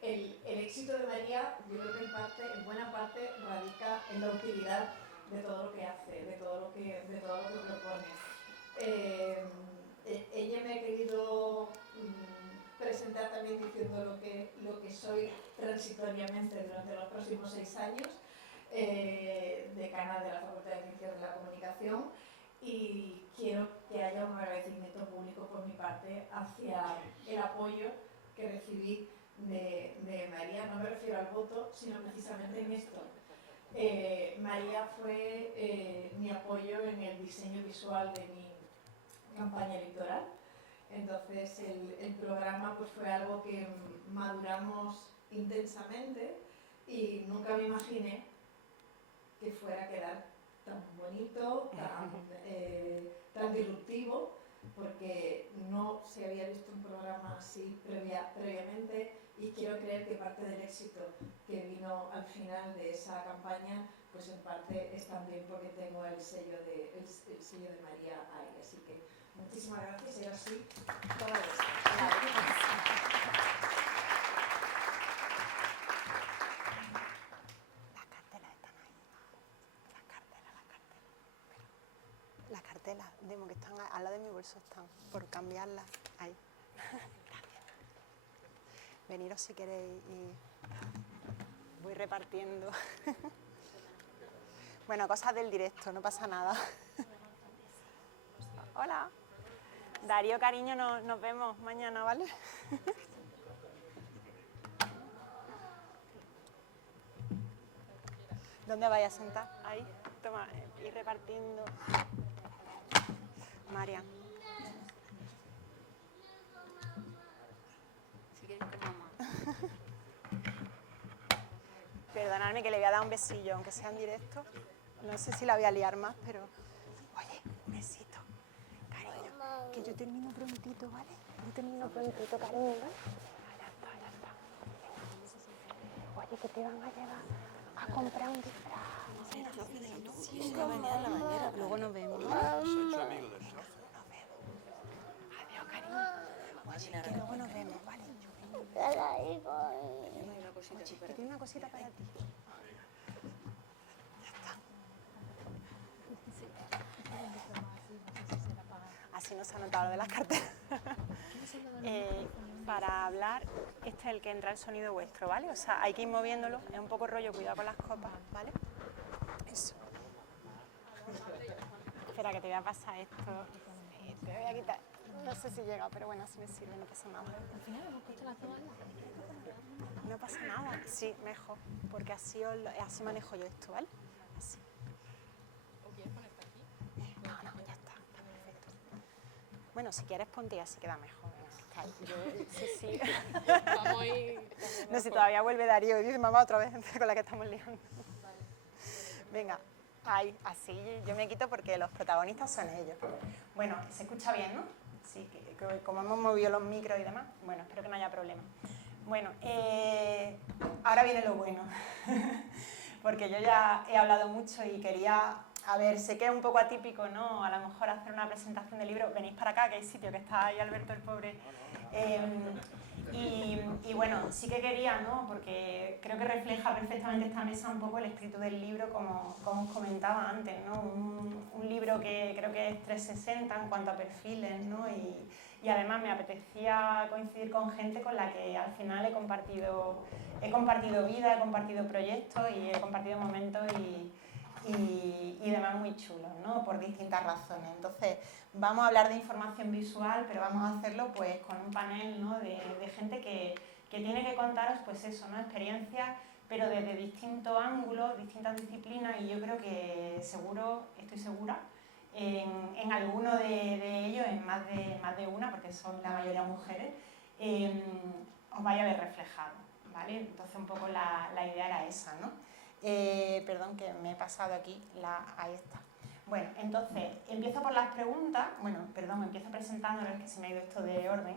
El éxito de María, yo creo que en buena parte radica en la utilidad de todo lo que hace, de todo lo que propone. Ella me ha querido presentar también diciendo lo que soy transitoriamente durante los próximos 6 años, decana de la Facultad de Ciencias de la Comunicación, y quiero que haya un agradecimiento público por mi parte hacia el apoyo que recibí de María. No me refiero al voto, sino precisamente en esto. María fue mi apoyo en el diseño visual de mi campaña electoral. Entonces el programa pues, fue algo que maduramos intensamente, y nunca me imaginé que fuera a quedar tan bonito, tan disruptivo, porque no se había visto un programa así previamente, y quiero creer que parte del éxito que vino al final de esa campaña, pues en parte es también porque tengo el sello de María ahí. Así que muchísimas gracias, y ahora sí, toda La cartela, demo, que están al lado de mi bolso, están por cambiarla. Ahí. Gracias. Veniros si queréis y voy repartiendo. Bueno, cosas del directo, no pasa nada. Hola. Darío, cariño, nos vemos mañana, ¿vale? ¿Dónde vais a sentar? Ahí. Toma, ir repartiendo. María. Si quieres que mamá. Perdonadme que le voy a dar un besillo, aunque sea en directo. No sé si la voy a liar más, pero... Oye, un besito. Cariño, que yo termino prontito, ¿vale? Yo termino prontito, cariño, ¿vale? Ya está. Oye, que te van a llevar a comprar un disfraz. Sí, va a venir a la bañera. Luego nos vemos. Se ha hecho amigo del chef. Nos vemos. Adiós, cariño. Oye, que luego nos vemos, ¿vale? Oye, que tiene una cosita para ti. Ya está. Así no se ha notado lo de las carteras. Para hablar, este es el que entra el sonido vuestro, ¿vale? O sea, hay que ir moviéndolo. Es un poco rollo, cuidado con las copas, ¿vale? Eso. Espera, que te voy a pasar esto. Te voy a quitar. No sé si llega, pero bueno, así me sirve, no pasa nada. Al final hemos puesto la toalla. No pasa nada. Sí, mejor, porque así manejo yo esto, ¿vale? Así. ¿O quieres ponerte aquí? No, ya está perfecto. Bueno, si quieres ponte, así queda mejor. está ahí. Sí, sí. Vamos a ir... No sé si todavía vuelve Darío y dice mamá otra vez con la que estamos liando. Venga, ahí, así yo me quito porque los protagonistas son ellos. Bueno, se escucha bien, ¿no? Sí, que como hemos movido los micros y demás, bueno, espero que no haya problema. Bueno, ahora viene lo bueno, porque yo ya he hablado mucho y quería, a ver, sé que es un poco atípico, ¿no? A lo mejor hacer una presentación de libro, venís para acá, que hay sitio, que está ahí Alberto el pobre. Y bueno, sí que quería, ¿no? Porque creo que refleja perfectamente esta mesa un poco el espíritu del libro, como os comentaba antes, ¿no? Un libro que creo que es 360 en cuanto a perfiles, ¿no? Y además me apetecía coincidir con gente con la que al final he compartido vida, he compartido proyectos y he compartido momentos y demás muy chulos, ¿no? Por distintas razones. Entonces, vamos a hablar de información visual, pero vamos a hacerlo pues con un panel, ¿no? de gente que tiene que contaros pues eso, ¿no? Experiencias, pero desde distintos ángulos, distintas disciplinas, y yo creo que estoy segura, en alguno de ellos, en más de una, porque son la mayoría mujeres, os vaya a ver reflejado, ¿vale? Entonces un poco la idea era esa, ¿no? Perdón que me he pasado aquí, ahí está. Bueno, entonces, empiezo por las preguntas, empiezo presentándoles, que se me ha ido esto de orden,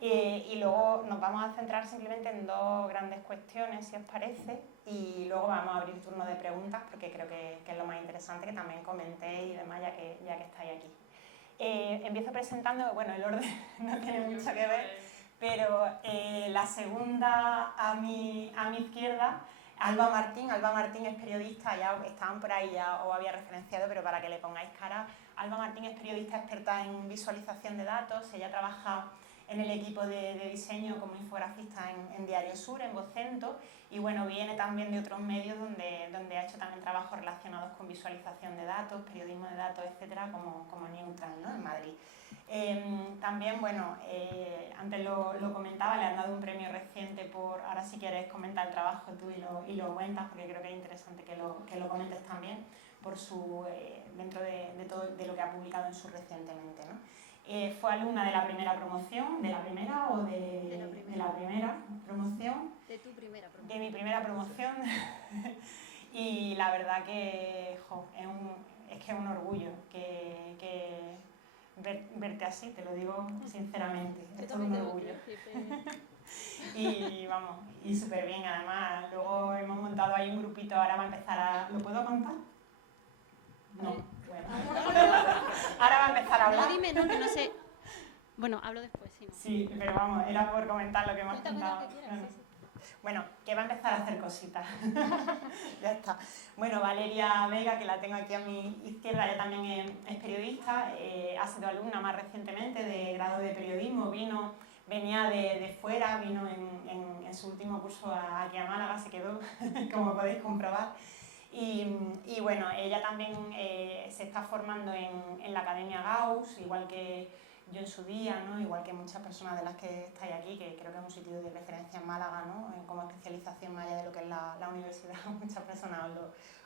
y luego nos vamos a centrar simplemente en dos grandes cuestiones, si os parece, y luego vamos a abrir turno de preguntas, porque creo que es lo más interesante, que también comentéis y demás, ya que estáis aquí. Empiezo presentando, bueno, el orden no tiene mucho que ver, pero la segunda a mi izquierda, Alba Martín es periodista, ya estaban por ahí, ya os había referenciado, pero para que le pongáis cara, Alba Martín es periodista experta en visualización de datos, ella trabaja en el equipo de diseño como infografista en Diario Sur, en Vocento, y bueno, viene también de otros medios donde ha hecho también trabajos relacionados con visualización de datos, periodismo de datos, etcétera, como Neutral, ¿no? En Madrid. También, bueno, antes lo comentaba, le han dado un premio reciente por, ahora si quieres comentar el trabajo tú y lo cuentas, porque creo que es interesante que lo comentes también, por su, dentro de todo de lo que ha publicado en su recientemente, ¿no? Fue alumna de la primera promoción, ¿de la primera o de la primera promoción? De tu primera promoción. De mi primera promoción. Y la verdad que es que es un orgullo que verte así, te lo digo sinceramente, es todo un orgullo. Y vamos, y súper bien, además, luego hemos montado ahí un grupito, ahora va a empezar a... ¿Lo puedo contar? No, bueno. Ahora va a empezar a hablar. No, dime, no, que no sé. Bueno, hablo después, sí. No. Sí, pero vamos, era por comentar lo que me has contado. Cuenta lo que quieras, sí. Bueno, que va a empezar a hacer cositas. Ya está. Bueno, Valeria Vega, que la tengo aquí a mi izquierda, ella también es periodista, ha sido alumna más recientemente de grado de periodismo, venía de fuera, vino en su último curso aquí a Málaga, se quedó, como podéis comprobar. Y bueno, ella también se está formando en la Academia Gauss, igual que yo en su día, ¿no? Igual que muchas personas de las que estáis aquí, que creo que es un sitio de referencia en Málaga, ¿no? Como especialización más allá de lo que es la universidad, muchas personas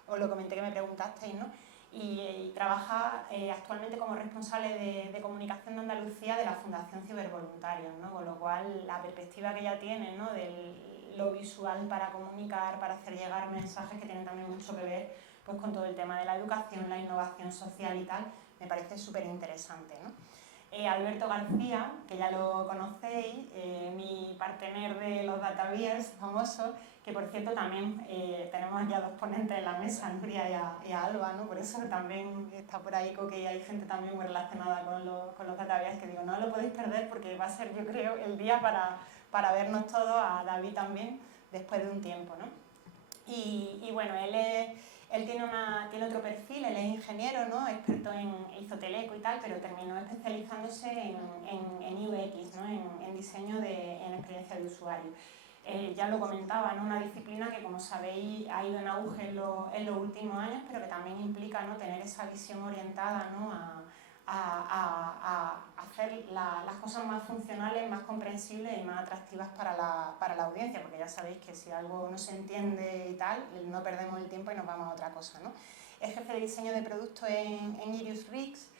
os lo comenté que me preguntasteis, ¿no? Y trabaja actualmente como responsable de comunicación de Andalucía de la Fundación Cibervoluntarios, ¿no? Con lo cual la perspectiva que ella tiene, ¿no? De lo visual para comunicar, para hacer llegar mensajes que tienen también mucho que ver pues, con todo el tema de la educación, la innovación social y tal, me parece súper interesante, ¿no? Alberto García, que ya lo conocéis, mi partner de los DataViers famosos, que por cierto también tenemos ya dos ponentes en la mesa, Nuria y a Alba, ¿no? Por eso también está por ahí que hay gente también muy relacionada con los DataViers, que digo, no lo podéis perder porque va a ser, yo creo, el día para vernos todos, a David también, después de un tiempo, ¿no? Y bueno, él tiene otro perfil, él es ingeniero, ¿no? Experto hizo teleco y tal, pero terminó especializándose en UX, ¿no? En diseño en experiencia de usuario. Ya lo comentaba, ¿no? Una disciplina que, como sabéis, ha ido en auge en los últimos años, pero que también implica, ¿no? Tener esa visión orientada, ¿no? a hacer las cosas más funcionales, más comprensibles y más atractivas para la audiencia, porque ya sabéis que si algo no se entiende y tal, no perdemos el tiempo y nos vamos a otra cosa, ¿no? Es jefe de diseño de producto en Iris Riggs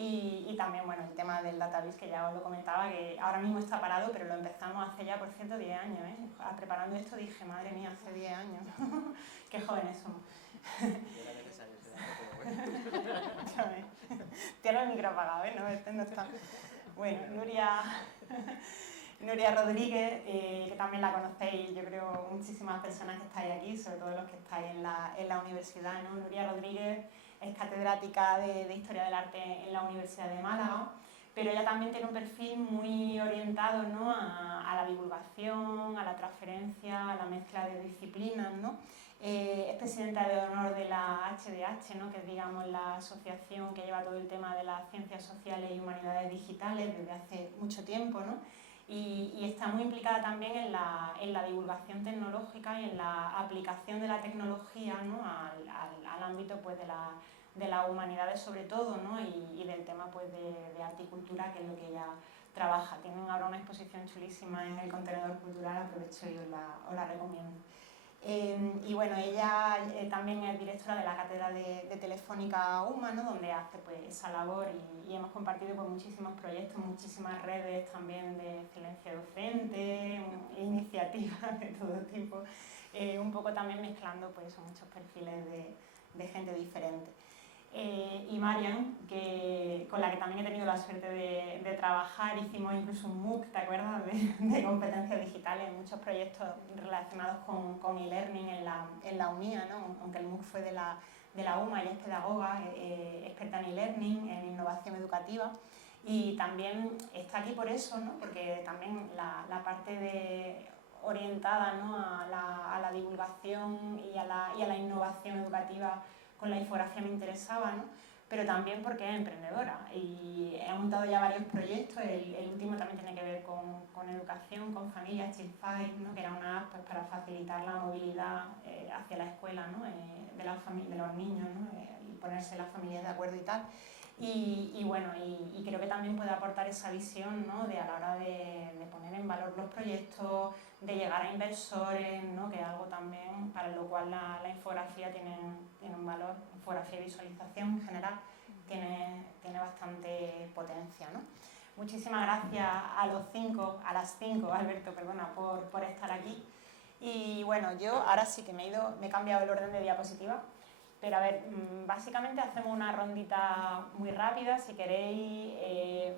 Y también, bueno, el tema del database, que ya os lo comentaba, que ahora mismo está parado, pero lo empezamos hace ya, por cierto, 10 años, ¿eh? Preparando esto dije, madre mía, hace 10 años, qué jóvenes somos. Era necesario ese dato, pero bueno. Tiene el micro apagado, ¿eh? No, este no está. Bueno, Nuria Rodríguez, que también la conocéis, yo creo, muchísimas personas que estáis aquí, sobre todo los que estáis en la universidad, ¿no? Nuria Rodríguez es catedrática de Historia del Arte en la Universidad de Málaga, pero ella también tiene un perfil muy orientado, ¿no?, a la divulgación, a la transferencia, a la mezcla de disciplinas, ¿no? Es presidenta de honor de la HDH, ¿no?, que es, digamos, la asociación que lleva todo el tema de las ciencias sociales y humanidades digitales desde hace mucho tiempo, ¿no? Y está muy implicada también en la divulgación tecnológica y en la aplicación de la tecnología, ¿no?, al ámbito, pues, de las humanidades sobre todo, ¿no?, y del tema, pues, de arte y cultura, que es lo que ella trabaja. Tienen ahora una exposición chulísima en el contenedor cultural, aprovecho y os la recomiendo. Y bueno, ella también es directora de la cátedra de Telefónica UMA, ¿no?, donde hace, pues, esa labor, y hemos compartido, pues, muchísimos proyectos, muchísimas redes también de excelencia docente, iniciativas de todo tipo, un poco también mezclando, pues, muchos perfiles de gente diferente. Y Marian, con la que también he tenido la suerte de trabajar, hicimos incluso un MOOC, ¿te acuerdas?, de competencias digitales, muchos proyectos relacionados con e-learning en la UNIA, ¿no?, aunque el MOOC fue de la UMA. Ella es pedagoga, experta en e-learning, en innovación educativa, y también está aquí por eso, ¿no?, porque también la parte orientada, ¿no?, a la divulgación y a la innovación educativa con la infografía me interesaba, ¿no?, pero también porque es emprendedora y he montado ya varios proyectos. El último también tiene que ver con educación, con familias, Chill5, ¿no?, que era una app, pues, para facilitar la movilidad hacia la escuela, ¿no?, de los niños, ¿no?, y ponerse las familias de acuerdo y tal. Y bueno, y creo que también puede aportar esa visión, ¿no?, de a la hora de poner en valor los proyectos, de llegar a inversores, ¿no?, que es algo también para lo cual la infografía tiene un valor, infografía y visualización en general tiene bastante potencia, ¿no? Muchísimas gracias a las cinco, Alberto, perdona, por estar aquí. Y bueno, yo ahora sí que me he cambiado el orden de diapositiva, pero a ver, básicamente hacemos una rondita muy rápida, si queréis.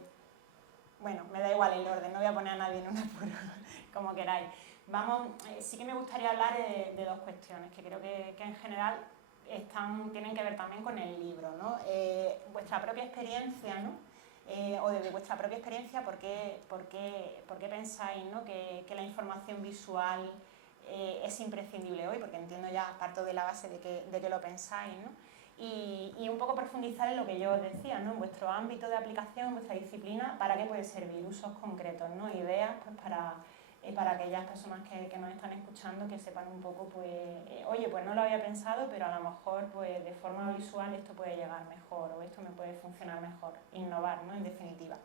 Bueno, me da igual el orden, no voy a poner a nadie en un apuro, como queráis. Vamos, sí que me gustaría hablar de dos cuestiones que creo que en general tienen que ver también con el libro, ¿no? Vuestra propia experiencia, ¿no? O desde vuestra propia experiencia, ¿por qué pensáis, ¿no?, que la información visual es imprescindible hoy? Porque entiendo, ya parto de la base de que lo pensáis, ¿no? Y un poco profundizar en lo que yo os decía, ¿no?, en vuestro ámbito de aplicación, en vuestra disciplina, ¿para qué puede servir? Usos concretos, ¿no?, ideas, pues, para aquellas personas que nos están escuchando, que sepan un poco, pues, oye, pues no lo había pensado, pero a lo mejor, pues, de forma visual esto puede llegar mejor, o esto me puede funcionar mejor, innovar, ¿no?, en definitiva.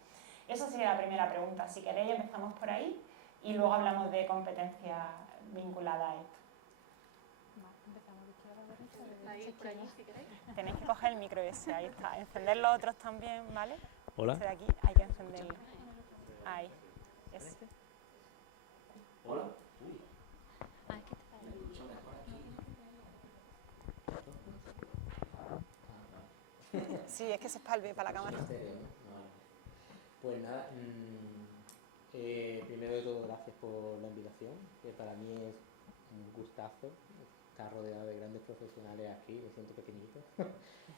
Esa sería la primera pregunta. Si queréis, empezamos por ahí y luego hablamos de competencias vinculadas a esto. Ahí, por allí, si queréis. Tenéis que coger el micro ese, ahí está. Encender los otros también, ¿vale? Hola. Este de aquí hay que encenderlo. Ahí. Ese. Hola. Ah, es que está ahí. Sí, es que se espalve para la cámara. Pues nada, primero de todo, gracias por la invitación, que para mí es un gustazo estar rodeado de grandes profesionales aquí, me siento pequeñito,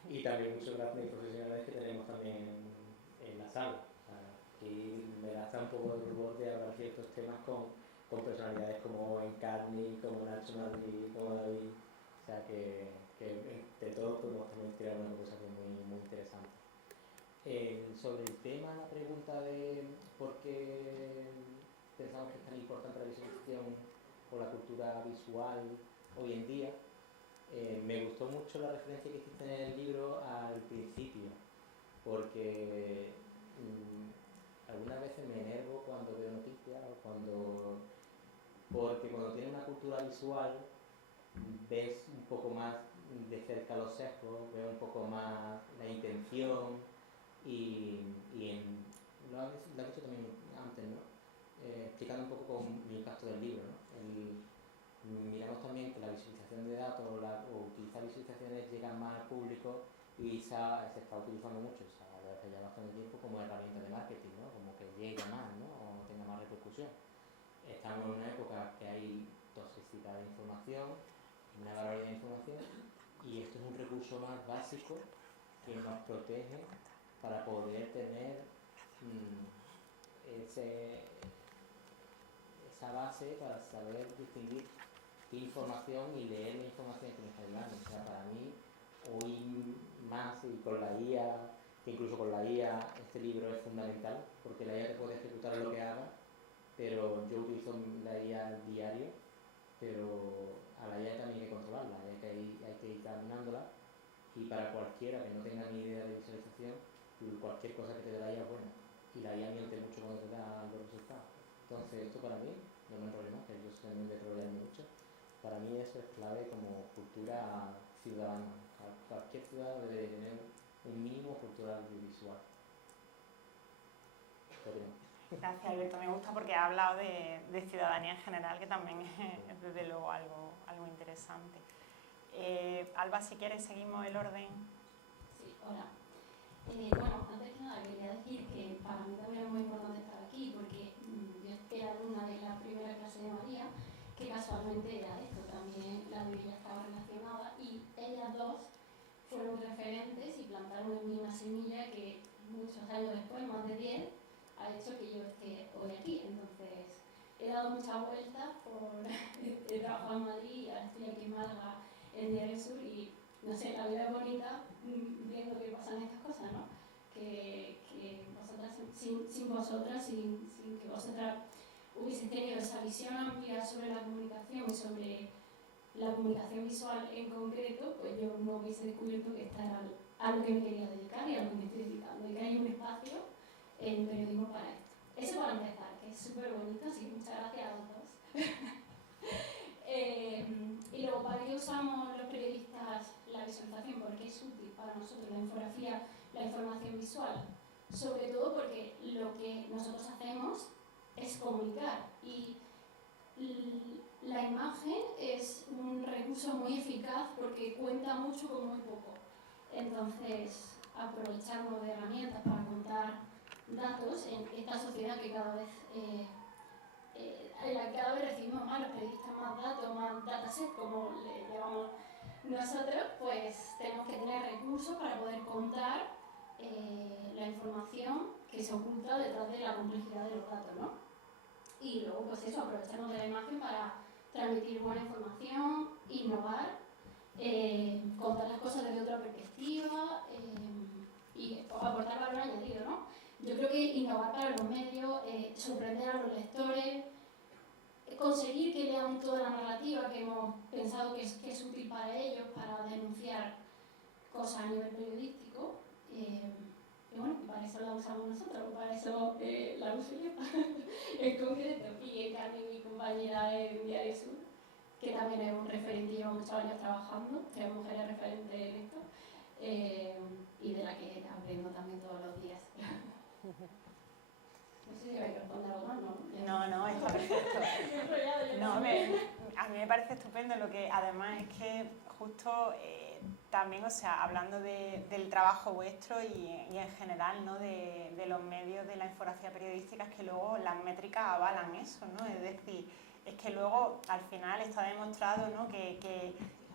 y también muchos grandes profesionales que tenemos también en la sala. Aquí me da hasta un poco de rubor de hablar ciertos temas con personalidades como Encarni, como Nacho Madrid, como David, o sea que de todos podemos también tirar una conversación muy, muy interesante. Sobre el tema, la pregunta de por qué pensamos que es tan importante la visualización o la cultura visual hoy en día, me gustó mucho la referencia que hiciste en el libro al principio, porque algunas veces me enervo cuando veo noticias porque cuando tienes una cultura visual ves un poco más de cerca los sesgos, ves un poco más la intención, Lo has dicho también antes, ¿no? Explicando un poco con el impacto del libro, ¿no? Miramos también que la visualización de datos o utilizar visualizaciones llegan más al público y se está utilizando mucho, desde hace ya bastante tiempo, como herramienta de marketing, ¿no? Como que llegue más, ¿no? O tenga más repercusión. Estamos en una época que hay toxicidad de información, una barbaridad de información, y esto es un recurso más básico que nos protege para poder tener esa base para saber distinguir qué información y leer la información que nos está llegando. O sea, para mí, hoy más y con la IA, que incluso con la IA este libro es fundamental, porque la IA te puede ejecutar lo que haga, pero yo utilizo la IA diario, pero a la IA también hay que controlarla, hay que ir caminándola, y para cualquiera que no tenga ni idea de visualización, cualquier cosa que te dé la IA es buena, y la IA miente mucho cuando te da los resultados. Entonces esto para mí, no me enrollo más, que yo soy también de rodearme mucho, para mí eso es clave como cultura ciudadana. Cualquier ciudad debe de tener un mínimo cultura audiovisual. Gracias, Alberto. Me gusta porque ha hablado de ciudadanía en general, que también es desde luego algo interesante. Alba, si quieres, seguimos el orden. Sí, hola. Bueno, antes que nada quería decir que para mí también es muy importante estar aquí porque yo era alumna de la primera clase de María, que casualmente era esto, también la Biblia estaba relacionada y ellas dos fueron referentes y plantaron en mí una semilla que muchos años después, más de 10, ha hecho que yo esté hoy aquí. Entonces, he dado muchas vueltas he trabajado en Madrid y ahora estoy aquí en Málaga, en Diario Sur, y no sé, la vida es bonita viendo que pasan estas cosas, ¿no? Que vosotras, sin vosotras, sin que vosotras hubiese tenido esa visión amplia sobre la comunicación y sobre la comunicación visual en concreto, pues yo no hubiese descubierto que esta era a lo que me quería dedicar y a lo que me estoy dedicando, y que hay un espacio en periodismo para esto. Eso para empezar, que es súper bonito, así que muchas gracias a los dos. Y luego, ¿para qué usamos los periodistas la visualización? Porque es útil para nosotros la infografía, la información visual. Sobre todo porque lo que nosotros hacemos es comunicar y la imagen es un recurso muy eficaz porque cuenta mucho con muy poco. Entonces, aprovecharnos de herramientas para contar datos en esta sociedad que cada vez en la que cada vez recibimos más los periodistas, más datos, más dataset, como le llamamos nosotros, pues tenemos que tener recursos para poder contar la información que se oculta detrás de la complejidad de los datos, ¿no? Y luego, pues eso, aprovecharnos de la imagen para transmitir buena información, innovar, contar las cosas desde otra perspectiva y aportar valor añadido, ¿no? Yo creo que innovar para los medios, sorprender a los lectores, conseguir que lean toda la narrativa que hemos pensado que es útil para ellos, para denunciar cosas a nivel periodístico. Y bueno, para eso la usamos nosotros, para eso la uso yo en concreto. Y Carmen, mi compañera en Diario Sur, que también es un referente y lleva muchos años trabajando, que es mujer referente en esto, y de la que aprendo también todos los días. No sé si hay que responder algo más, ¿no? No, está perfecto. No, a mí me parece estupendo lo que además es que justo también, o sea, hablando del trabajo vuestro y en general, ¿no? de los medios de la infografía periodística, es que luego las métricas avalan eso, ¿no? Es decir, es que luego al final está demostrado, ¿no? que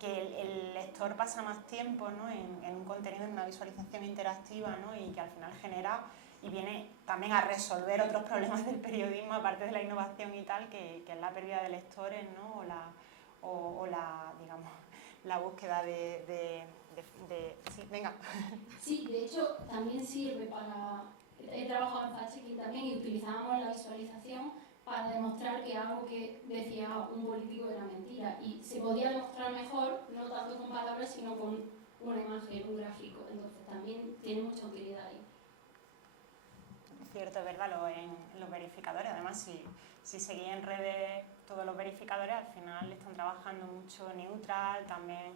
el lector pasa más tiempo, ¿no? en un contenido, en una visualización interactiva, ¿no? Y que al final genera y viene también a resolver otros problemas del periodismo, aparte de la innovación y tal, que es la pérdida de lectores, ¿no? o la, digamos, la búsqueda de sí, venga. Sí, de hecho también sirve para... He trabajado en fact-checking también y utilizábamos la visualización para demostrar que algo que decía un político era mentira, y se podía demostrar mejor, no tanto con palabras, sino con una imagen, un gráfico. Entonces también tiene mucha utilidad ahí. Cierto, es verdad, en los verificadores, además si seguís en redes todos los verificadores, al final están trabajando mucho neutral, también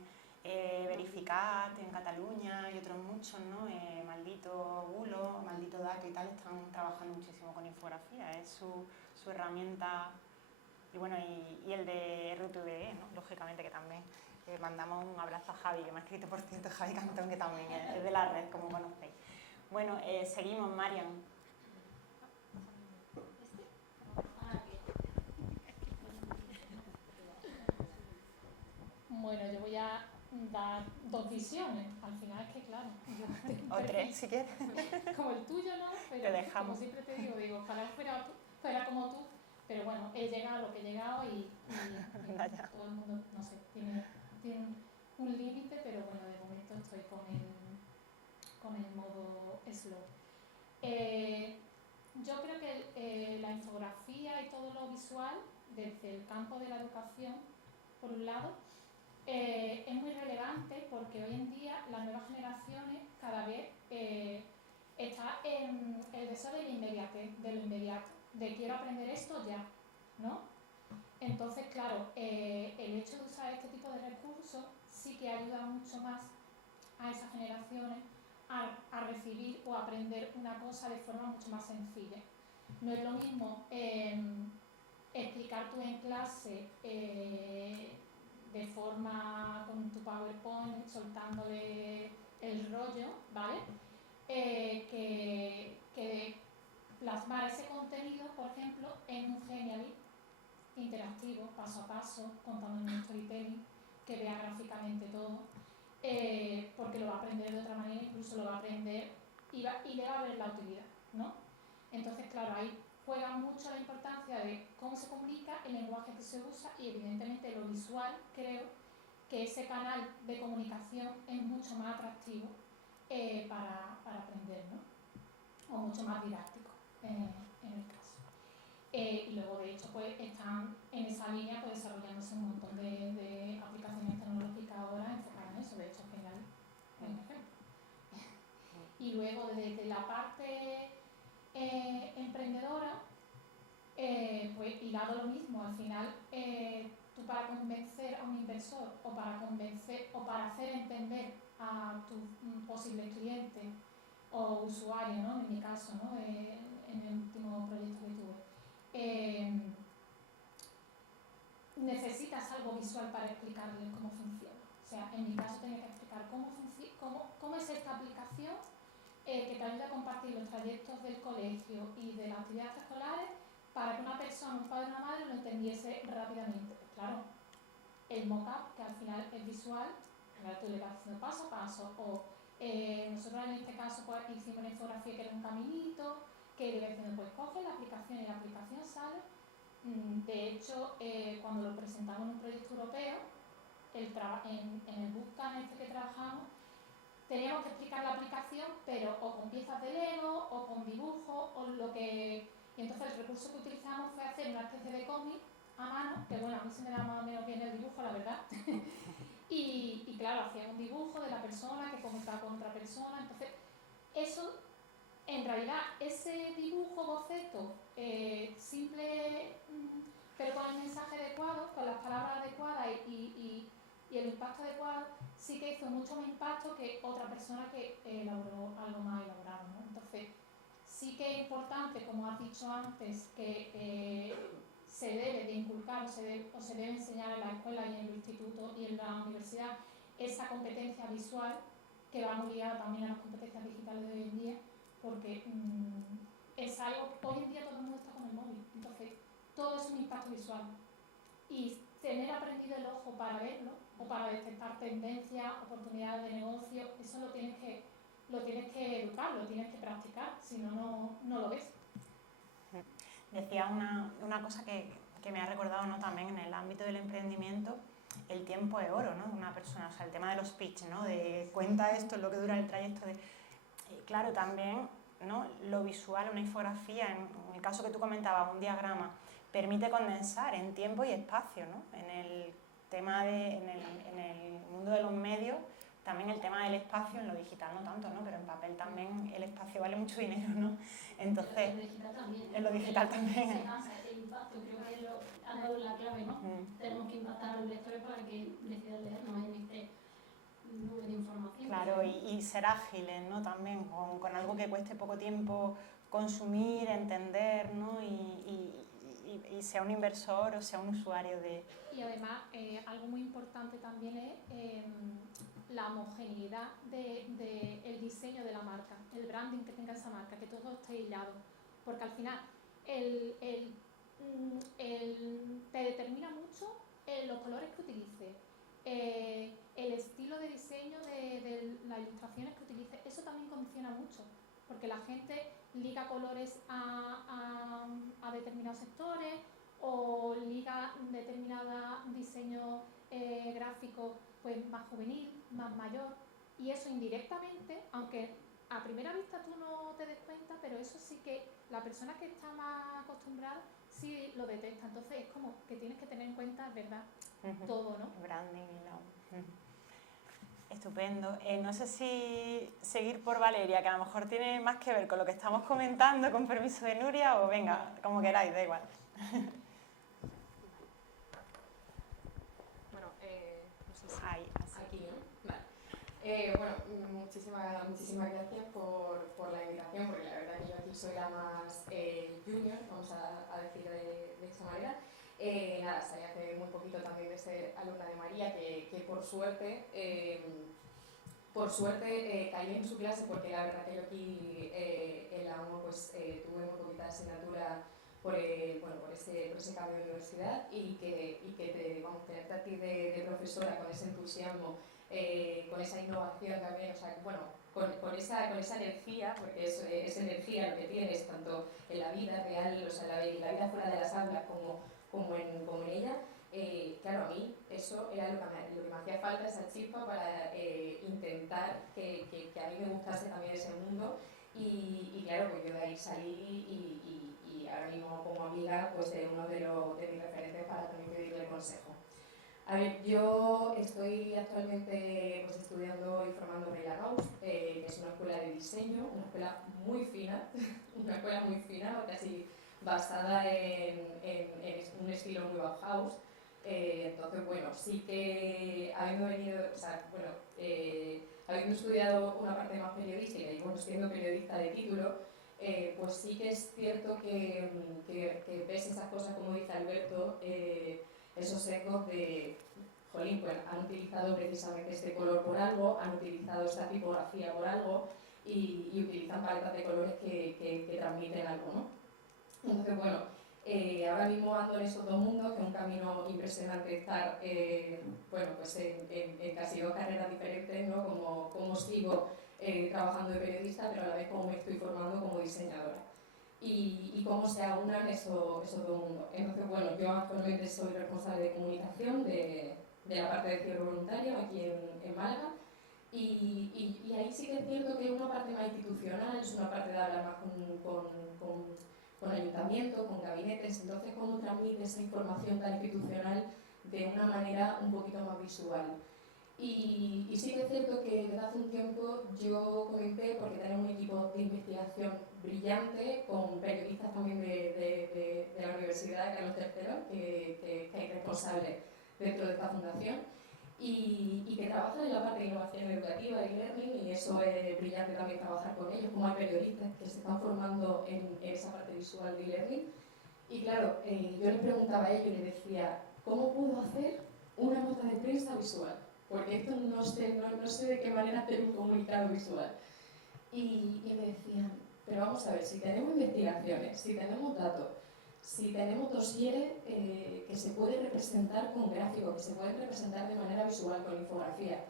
Verificat en Cataluña y otros muchos, ¿no? Maldito Bulo, Maldito Dato y tal, están trabajando muchísimo con infografía, es su herramienta. Y bueno, y el de RUTVE, ¿no? Lógicamente, que también mandamos un abrazo a Javi, que me ha escrito, por cierto, Javi Cantón, que también es de la red, como conocéis. Bueno, seguimos, Marian. Bueno, yo voy a dar dos visiones. Al final es que, claro, yo tengo un O perfil tres, si quieres. como el tuyo, ¿no? Pero Te dejamos. como siempre te digo, ojalá fuera como tú. Pero bueno, he llegado a lo que he llegado y Vaya. todo el mundo, no sé, tiene un límite, pero bueno, de momento estoy con el modo slow. Yo creo que la infografía y todo lo visual, desde el campo de la educación, por un lado, es muy relevante porque hoy en día las nuevas generaciones cada vez está en el deseo de la inmediatez, de lo inmediato, de quiero aprender esto ya, ¿no? Entonces, claro, el hecho de usar este tipo de recursos sí que ayuda mucho más a esas generaciones a recibir o aprender una cosa de forma mucho más sencilla. No es lo mismo explicar tú en clase de forma con tu PowerPoint, soltándole el rollo, ¿vale? Que plasmar ese contenido, por ejemplo, en un Genially interactivo, paso a paso, contando en un storytelling, que vea gráficamente todo, porque lo va a aprender de otra manera, incluso lo va a aprender y le va a ver la utilidad, ¿no? Entonces, claro, ahí juega mucho la importancia de cómo se comunica, el lenguaje que se usa y evidentemente lo visual. Creo que ese canal de comunicación es mucho más atractivo para aprender, ¿no? O mucho más didáctico en el caso. Y luego, de hecho, pues están en esa línea pues, desarrollándose un montón de aplicaciones tecnológicas ahora enfocadas en eso. De hecho, Genial es un ejemplo. Y luego, desde la parte emprendedora, pues hilado lo mismo. Al final, tú para convencer a un inversor o para hacer entender a tu posible cliente o usuario, ¿no? En mi caso, ¿no? En el último proyecto que tuve. Necesitas algo visual para explicarle cómo funciona. O sea, en mi caso tenía que explicar cómo es esta aplicación que te ayuda a compartir los trayectos del colegio y de las actividades escolares para que una persona, un padre o una madre lo entendiese rápidamente. Pues claro, el mock-up, que al final es visual, claro, tú le vas haciendo paso a paso, o nosotros en este caso pues, hicimos una infografía que era un caminito, que le iba diciendo, pues coge la aplicación y la aplicación sale. De hecho, cuando lo presentamos en un proyecto europeo, en el bootcamp este que trabajamos, teníamos que explicar la aplicación, pero o con piezas de Lego, o con dibujos, o lo que... Y entonces el recurso que utilizamos fue hacer una especie de cómic a mano, que bueno, a mí se me da más o menos bien el dibujo, la verdad. y claro, hacía un dibujo de la persona que comentaba con otra persona, entonces eso... En realidad, ese dibujo, boceto, simple, pero con el mensaje adecuado, con las palabras adecuadas y el impacto adecuado, sí que hizo mucho más impacto que otra persona que elaboró algo más elaborado, ¿no? Entonces, sí que es importante, como has dicho antes, que se debe de inculcar o se debe enseñar en la escuela y en el instituto y en la universidad esa competencia visual que va muy ligada también a las competencias digitales de hoy en día, porque es algo, hoy en día todo el mundo está con el móvil, entonces todo es un impacto visual y tener aprendido el ojo para verlo o para detectar tendencias, oportunidades de negocio, eso lo tienes que educar, lo tienes que practicar, si no, no lo ves. Decía una cosa que me ha recordado, ¿no? También en el ámbito del emprendimiento, el tiempo es oro, ¿no? Una persona, o sea, el tema de los pitch, ¿no? De cuenta esto, es lo que dura el trayecto de... Claro, también, ¿no? Lo visual, una infografía, en el caso que tú comentabas, un diagrama, permite condensar en tiempo y espacio, ¿no? En el tema en el mundo de los medios, también el tema del espacio, en lo digital no tanto, ¿no? Pero en papel también el espacio vale mucho dinero, ¿no? Entonces, en lo digital también. En lo digital también. Se cansa el impacto, creo que ha dado la clave, ¿no? Tenemos que impactar a los lectores para que decidan leernos. En este nube de información. Claro, y ser ágiles, ¿no? También con algo que cueste poco tiempo consumir, entender, ¿no? Y sea un inversor o sea un usuario de... Y además, algo muy importante también es la homogeneidad del diseño de la marca, el branding que tenga esa marca, que todo esté hilado. Porque al final, te determina mucho los colores que utilices, el estilo de diseño de las ilustraciones que utilices. Eso también condiciona mucho, porque la gente liga colores a determinados sectores o liga determinado diseño gráfico pues más juvenil, más mayor, y eso indirectamente, aunque a primera vista tú no te des cuenta, pero eso sí que la persona que está más acostumbrada sí lo detecta. Entonces es como que tienes que tener en cuenta, es verdad, todo, ¿no? Branding y la... Estupendo. No sé si seguir por Valeria, que a lo mejor tiene más que ver con lo que estamos comentando, con permiso de Nuria, o venga, como queráis, da igual. Bueno, no sé si... Ahí, así. Aquí, ¿no? Vale. Bueno, muchísimas gracias por la invitación, porque la verdad que yo aquí soy la más junior, vamos a decir de esta manera. Nada, salí hace muy poquito también de ser alumna de María, que por suerte caí en su clase, porque la verdad que yo aquí en la UNO pues, tuve muy poquita asignatura por ese cambio de universidad y que tenerte a ti de profesora con ese entusiasmo, con esa innovación también, o sea, bueno, con esa energía, porque es energía lo que tienes, tanto en la vida real, o sea, la vida fuera de las aulas como en ella. Claro, a mí eso era lo que me hacía falta, esa chispa para intentar que a mí me gustase también ese mundo y claro, pues yo de ahí salí y ahora mismo como amiga pues de uno de mis referentes para también pedirle consejo. A ver, yo estoy actualmente pues, estudiando y formando Reina Gauss, que es una escuela de diseño, una escuela muy fina, casi basada en un estilo muy Bauhaus. Entonces, bueno, sí que habiendo estudiado una parte más periodística y bueno, siendo periodista de título, pues sí que es cierto que ves esas cosas, como dice Alberto, esos ecos de, jolín, pues han utilizado precisamente este color por algo, han utilizado esta tipografía por algo y utilizan paletas de colores que transmiten algo, ¿no? Entonces, bueno, ahora mismo ando en estos dos mundos, que es un camino impresionante estar pues en casi dos carreras diferentes, ¿no? Como sigo trabajando de periodista, pero a la vez como me estoy formando como diseñadora. Y cómo se aunan esos dos mundos. Entonces, bueno, yo actualmente soy responsable de comunicación de la parte de cierre voluntario aquí en Málaga. Y ahí sí que es cierto que es una parte más institucional, es una parte de hablar más con ayuntamientos, con gabinetes, entonces cómo transmite esa información tan institucional de una manera un poquito más visual. Y sí que es cierto que desde hace un tiempo yo comenté, porque tenemos un equipo de investigación brillante, con periodistas también de la Universidad de Carlos III, que hay responsables dentro de esta fundación, y que trabajan en la parte de innovación educativa y learning, y eso es brillante también trabajar con ellos, como hay periodistas que se están formando en esa parte visual de learning. Y claro, yo les preguntaba a ellos y les decía, ¿cómo puedo hacer una nota de prensa visual? Porque esto no sé de qué manera hacer un comunicado visual. Y me decían, pero vamos a ver, si tenemos investigaciones, si tenemos datos, si tenemos dosieres que se pueden representar con gráficos, que se pueden representar de manera visual con infografía,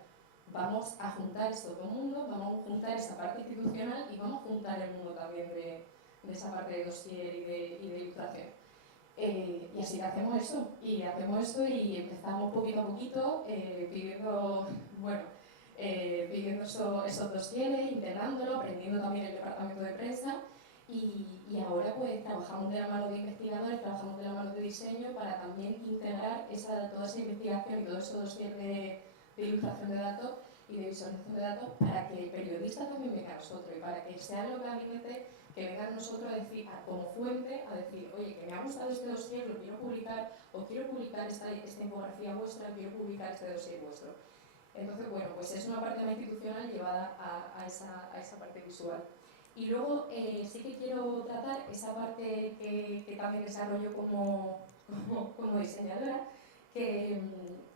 vamos a juntar estos dos mundos, vamos a juntar esa parte institucional y vamos a juntar el mundo también de esa parte de dosier y de ilustración. Y así que hacemos esto y empezamos poquito a poquito pidiendo esos dosieres, integrándolo, aprendiendo también el departamento de prensa y ahora pues trabajamos de la mano de investigadores, trabajamos de la mano de diseño para también integrar toda esa investigación y todo eso dosier de ilustración de datos y de visualización de datos para que el periodista también venga a nosotros y para que sean los gabinetes que vengan nosotros a decir, como fuente, a decir, oye, que me ha gustado este dossier, lo quiero publicar, o quiero publicar esta infografía vuestra, quiero publicar este dossier vuestro. Entonces, bueno, pues es una parte más institucional llevada a esa parte visual. Y luego sí que quiero tratar esa parte que también desarrollo como diseñadora, que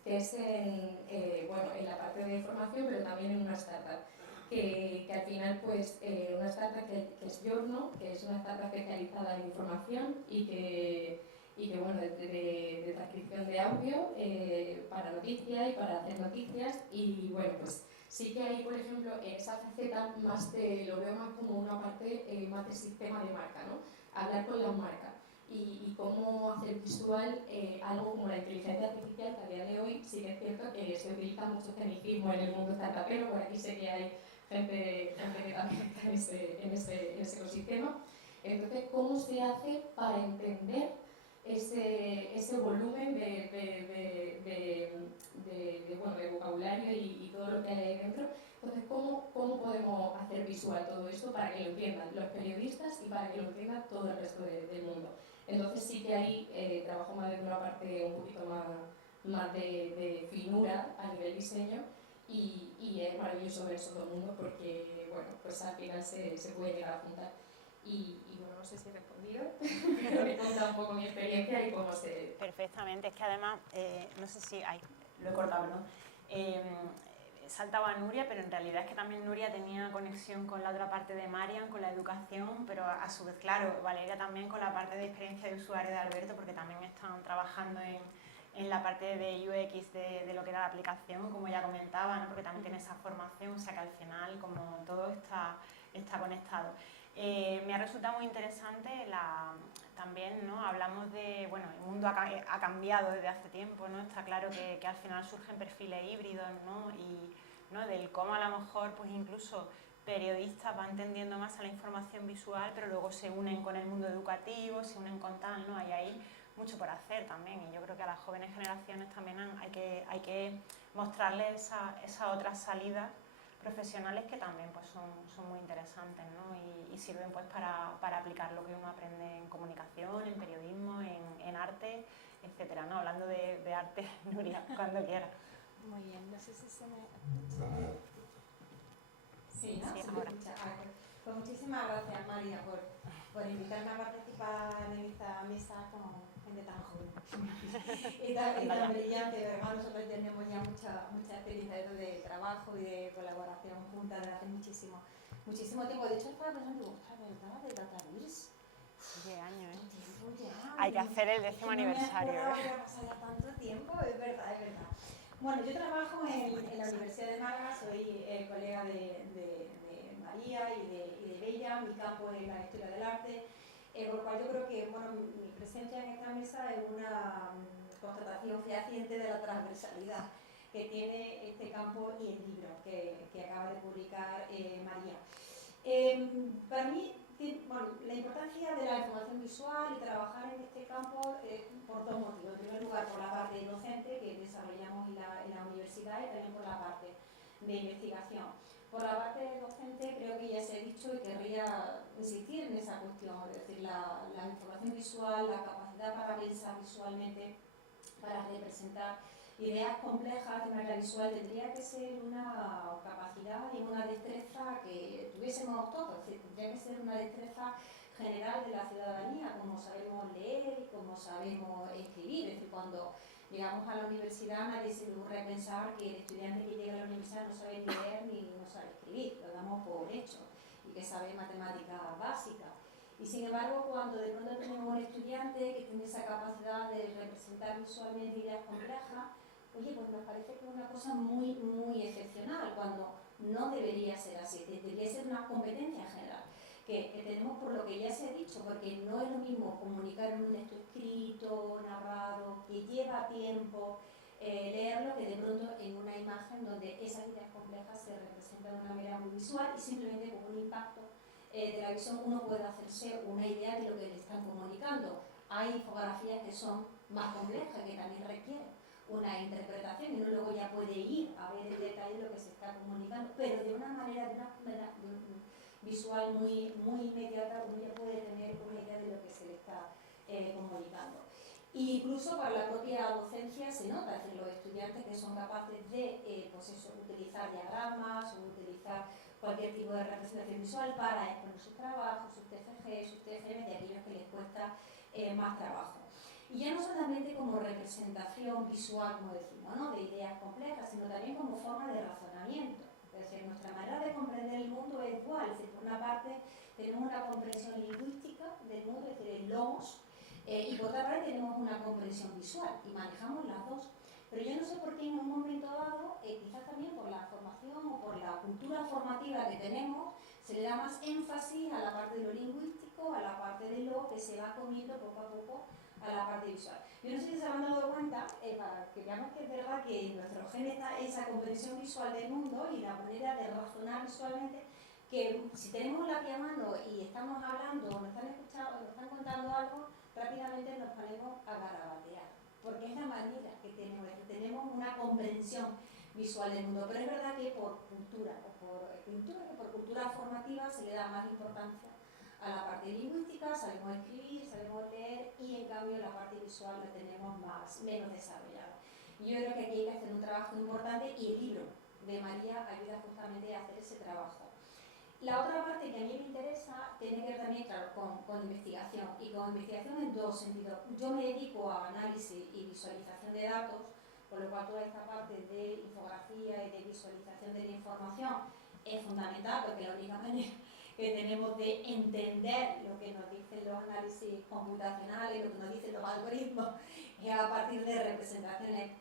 es en la parte de formación, pero también en una startup. Que al final, pues, una startup que es Giorno, que es una startup especializada en información y que bueno, de transcripción de audio para noticias y para hacer noticias. Y bueno, pues sí que ahí, por ejemplo, en esa faceta lo veo más como una parte más de sistema de marca, ¿no? Hablar con las marcas y cómo hacer visual algo como la inteligencia artificial, que a día de hoy sí que es cierto que se utiliza mucho tecnicismo en el mundo startupero, por aquí sé que hay gente que también está en ese ecosistema. Entonces, ¿cómo se hace para entender ese volumen de vocabulario y todo lo que hay ahí dentro? Entonces, ¿cómo podemos hacer visual todo esto para que lo entiendan los periodistas y para que lo entienda todo el resto del mundo? Entonces sí que ahí trabajo más desde una parte un poquito más de finura a nivel diseño y es maravilloso ver eso todo el mundo porque, bueno, pues al final se puede llegar a juntar. Y bueno, no sé si he respondido, pero he contado un poco mi experiencia y cómo se... Perfectamente, es que además, no sé si... Ay, lo he cortado, ¿no? Saltaba a Nuria, pero en realidad es que también Nuria tenía conexión con la otra parte de Marian, con la educación, pero a su vez, claro, Valeria también con la parte de experiencia de usuario de Alberto, porque también están trabajando en la parte de UX de lo que era la aplicación, como ya comentaba, ¿no? Porque también tiene esa formación, o sea que al final como todo está conectado. Me ha resultado muy interesante también, ¿no? Hablamos de, bueno, el mundo ha cambiado desde hace tiempo, ¿no? Está claro que al final surgen perfiles híbridos, ¿no? Y, ¿no? Del cómo a lo mejor, pues incluso periodistas van tendiendo más a la información visual, pero luego se unen con el mundo educativo, se unen con tal, ¿no? Hay ahí mucho por hacer también, y yo creo que a las jóvenes generaciones también hay que mostrarles esa otra salida profesionales que también pues, son muy interesantes, ¿no? y sirven pues, para aplicar lo que uno aprende en comunicación, en periodismo, en arte, etcétera, ¿no? Hablando de arte, Nuria, cuando quiera. Muy bien, no sé si se me... Sí, ¿no? sí, ¿Se me ahora. escucha? Pues muchísimas gracias, María, por invitarme a participar en esta mesa con gente tan joven y tan brillante. Además, nosotros tenemos ya mucha experiencia de trabajo y de colaboración juntas desde hace muchísimo tiempo. De hecho, estaba pensando, ostras, ¿verdad? De Datavirs. ¿Qué año, eh? Ya, hay que hacer el 10º aniversario. No me acordaba que ha pasado ya tanto tiempo, es verdad. Bueno, yo trabajo en la Universidad de Málaga, soy colega de María y de Bella, mi campo es la historia del arte, por lo cual yo creo que bueno, mi presencia en esta mesa es una constatación fehaciente de la transversalidad que tiene este campo y el libro que acaba de publicar María. Para mí, bueno, la importancia de la información visual y trabajar en este campo por dos motivos. En primer lugar, por la parte docente que desarrollamos en la universidad y también por la parte de investigación. Por la parte docente creo que ya se ha dicho y querría insistir en esa cuestión, es decir, la información visual, la capacidad para pensar visualmente, para representar ideas complejas de manera visual tendría que ser una capacidad y una destreza que tuviésemos todos, es decir, tendría que ser una destreza general de la ciudadanía, como sabemos leer y como sabemos escribir. Es decir, cuando llegamos a la universidad nadie se le ocurre pensar que el estudiante que llega a la universidad no sabe leer ni no sabe escribir, lo damos por hecho, y que sabe matemáticas básicas. Y sin embargo, cuando de pronto tenemos un estudiante que tiene esa capacidad de representar visualmente ideas complejas, oye, pues nos parece que es una cosa muy excepcional, cuando no debería ser así, debería ser una competencia general que tenemos por lo que ya se ha dicho, porque no es lo mismo comunicar en un texto escrito, narrado, que lleva tiempo leerlo, que de pronto en una imagen donde esas ideas complejas se representan de una manera muy visual y simplemente con un impacto de la visión uno puede hacerse una idea de lo que le están comunicando. Hay infografías que son más complejas, que también requieren una interpretación y uno luego ya puede ir a ver en detalle lo que se está comunicando, pero de una manera visual muy inmediata, uno ya puede tener una idea de lo que se le está comunicando. E incluso para la propia docencia se nota, es decir, los estudiantes que son capaces de pues eso, utilizar diagramas o utilizar cualquier tipo de representación visual para exponer sus trabajos, sus TFG, sus TFM, de aquellos que les cuesta más trabajo. Y ya no solamente como representación visual, como decimos, ¿no?, de ideas complejas, sino también como forma de razonamiento. Es decir, nuestra manera de comprender el mundo es dual. Es decir, por una parte tenemos una comprensión lingüística del mundo, es decir, el logos, y por otra parte tenemos una comprensión visual, y manejamos las dos. Pero yo no sé por qué en un momento dado, quizás también por la formación o por la cultura formativa que tenemos, se le da más énfasis a la parte de lo lingüístico, a la parte de lo que se va comiendo poco a poco a la parte visual. Yo no sé si se han dado cuenta, para que veamos que es verdad que en nuestro gen está esa comprensión visual del mundo y la manera de razonar visualmente, que si tenemos un lápiz a mano y estamos hablando o nos están escuchando o nos están contando algo, rápidamente nos ponemos a garabatear, porque es la manera que tenemos una comprensión visual del mundo. Pero es verdad que por cultura por cultura formativa se le da más importancia a la parte lingüística, sabemos escribir, sabemos leer, y en cambio la parte visual la tenemos menos desarrollada. Y yo creo que aquí hay que hacer un trabajo importante, y el libro de María ayuda justamente a hacer ese trabajo. La otra parte que a mí me interesa tiene que ver también, claro, con investigación, y con investigación en dos sentidos. Yo me dedico a análisis y visualización de datos, por lo cual toda esta parte de infografía y de visualización de la información es fundamental, porque la única manera que tenemos de entender lo que nos dicen los análisis computacionales, lo que nos dicen los algoritmos, es a partir de representaciones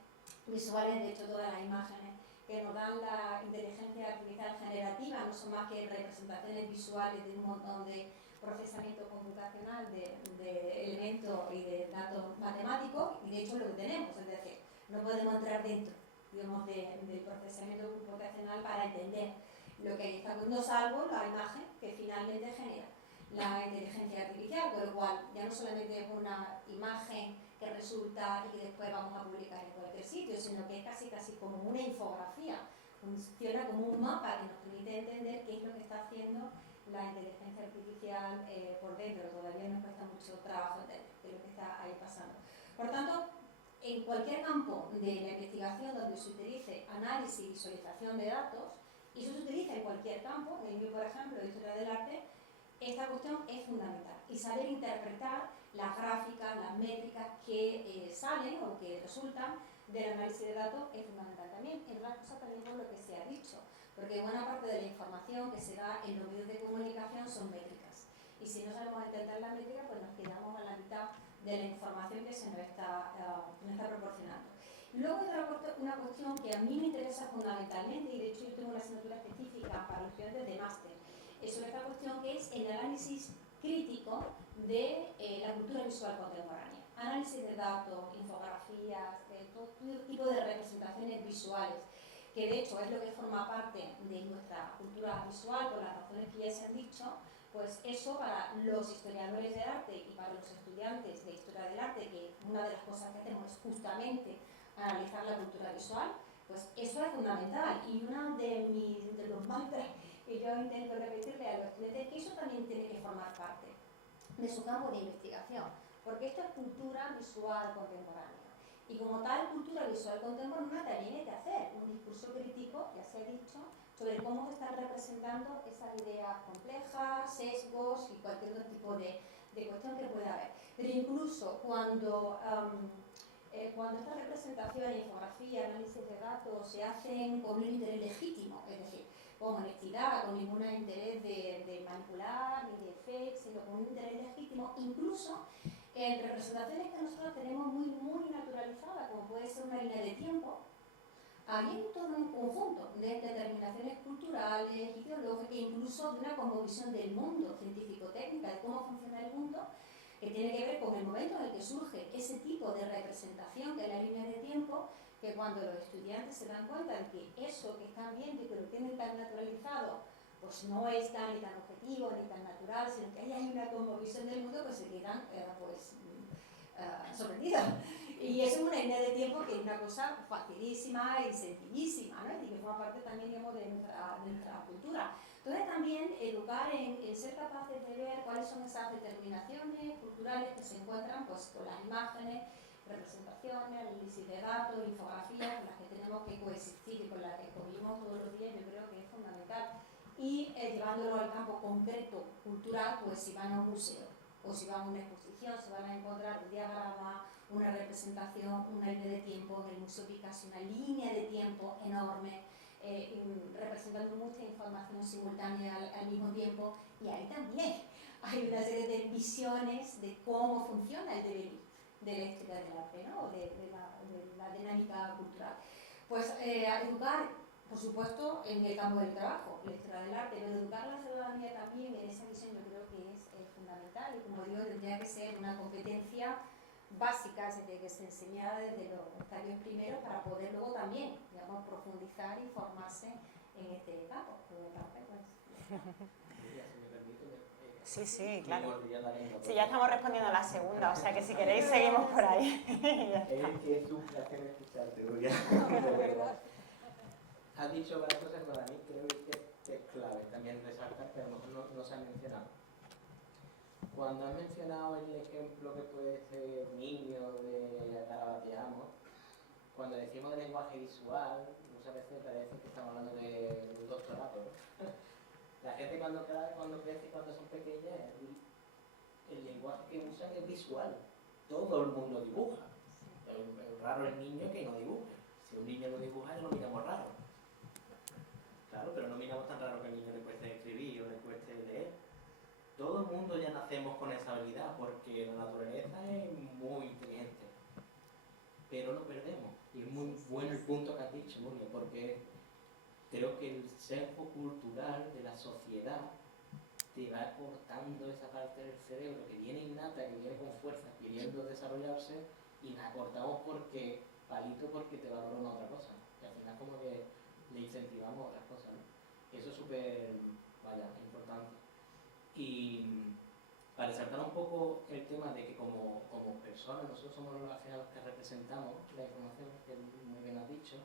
visuales. De hecho, todas las imágenes que nos dan la inteligencia artificial generativa no son más que representaciones visuales de un montón de procesamiento computacional de elementos y de datos matemáticos, y de hecho es lo que tenemos, es decir, no podemos entrar dentro, digamos, del procesamiento computacional para entender lo que ahí está, no salvo la imagen que finalmente genera la inteligencia artificial, con lo cual ya no solamente es una imagen que resulta y que después vamos a publicar en cualquier sitio, sino que es casi como una infografía, funciona como un mapa que nos permite entender qué es lo que está haciendo la inteligencia artificial por dentro. Todavía nos cuesta mucho trabajo entender qué es lo que está ahí pasando. Por tanto, en cualquier campo de la investigación donde se utilice análisis y visualización de datos, y eso se utiliza en cualquier campo, en el, por ejemplo, de historia del arte, esta cuestión es fundamental. Y saber interpretar las gráficas, las métricas que salen o que resultan del análisis de datos es fundamental también. En otra cosa también por lo que se ha dicho, porque buena parte de la información que se da en los medios de comunicación son métricas. Y si no sabemos entender la métrica, pues nos quedamos a la mitad de la información que se nos está proporcionando. Luego una cuestión que a mí me interesa fundamentalmente, y de hecho yo tengo una asignatura específica para los estudiantes de máster, sobre esta cuestión, que es el análisis crítico de la cultura visual contemporánea. Análisis de datos, infografías, todo tipo de representaciones visuales, que de hecho es lo que forma parte de nuestra cultura visual, por las razones que ya se han dicho. Pues eso, para los historiadores del arte y para los estudiantes de historia del arte, que una de las cosas que hacemos es justamente analizar la cultura visual, pues eso es fundamental. Y uno de los mantras que yo intento repetirle a los estudiantes es que eso también tiene que formar parte de su campo de investigación, porque esto es cultura visual contemporánea. Y como tal cultura visual contemporánea también hay que hacer un discurso crítico, ya se ha dicho, sobre cómo se están representando esas ideas complejas, sesgos y cualquier otro tipo de cuestión que pueda haber. Pero incluso cuando estas representaciones, infografía, análisis de datos se hacen con un interés legítimo, es decir, con honestidad, con ningún interés de manipular ni de fake, sino con un interés legítimo, incluso en representaciones que nosotros tenemos muy naturalizadas, como puede ser una línea de tiempo, hay todo un conjunto de determinaciones culturales, ideológicas, incluso de una cosmovisión del mundo, científico-técnica, de cómo funciona el mundo, que tiene que ver con el momento en el que surge ese tipo de representación, que es la línea de tiempo, que cuando los estudiantes se dan cuenta de que eso que están viendo y que lo tienen tan naturalizado, pues no es ni tan objetivo ni tan natural, sino que hay una cosmovisión del mundo, pues se quedan sorprendidos. Y eso es una línea de tiempo que es una cosa facilísima y sencillísima, ¿no? Y que forma parte también, digamos, de nuestra cultura. Entonces también educar en ser capaces de ver cuáles son esas determinaciones culturales que se encuentran pues, con las imágenes, representaciones, análisis de datos, infografías con las que tenemos que coexistir y con las que tal. Y llevándolo al campo concreto, cultural, pues si van a un museo o si van a una exposición, se van a encontrar un diagrama, una representación, una línea de tiempo en el Museo Picasso, una línea de tiempo enorme, representando mucha información simultánea al mismo tiempo, y ahí también hay una serie de visiones de cómo funciona el devenir de la historia del arte, ¿no? O de la dinámica cultural. Pues educar, por supuesto, en el campo del trabajo, la historia del arte, pero educar a la ciudadanía también en esa visión yo creo que es fundamental, y como digo, tendría que ser una competencia básica, es decir, que se enseñara desde los estadios primeros para poder luego también, digamos, profundizar y formarse en este campo. Por mi parte, pues, Mira, si me permite, Sí, sí, me claro. mordía la lengua, Sí, ya estamos respondiendo a la segunda, o sea que si queréis seguimos por ahí. Ya está. Es que es un placer escucharte, Nuria, de verdad. Has dicho varias cosas que para mí creo que es clave también resaltar, que a lo mejor no se han mencionado. Cuando has mencionado el ejemplo que puede ser niño de Carabateamos, cuando decimos de lenguaje visual, muchas veces parece que estamos hablando de un doctorado, ¿no? La gente cuando crece, cuando son pequeñas, el lenguaje que usan es visual. Todo el mundo dibuja. El raro es el niño que no dibuje. Si un niño no dibuja, lo miramos raro. Claro, pero no miramos tan raro que al niño le cueste escribir o le cueste leer. Todo el mundo ya nacemos con esa habilidad porque la naturaleza es muy inteligente. Pero lo perdemos. Y es muy bueno el punto que has dicho, Nuria, porque creo que el sesgo cultural de la sociedad te va cortando esa parte del cerebro que viene innata, que viene con fuerza, queriendo desarrollarse, y la cortamos porque te valora una otra cosa. Y al final como que le incentivamos otras cosas, ¿no? Eso es súper, importante. Y para resaltar un poco el tema de que como personas, nosotros somos los que representamos la información, que muy bien has dicho,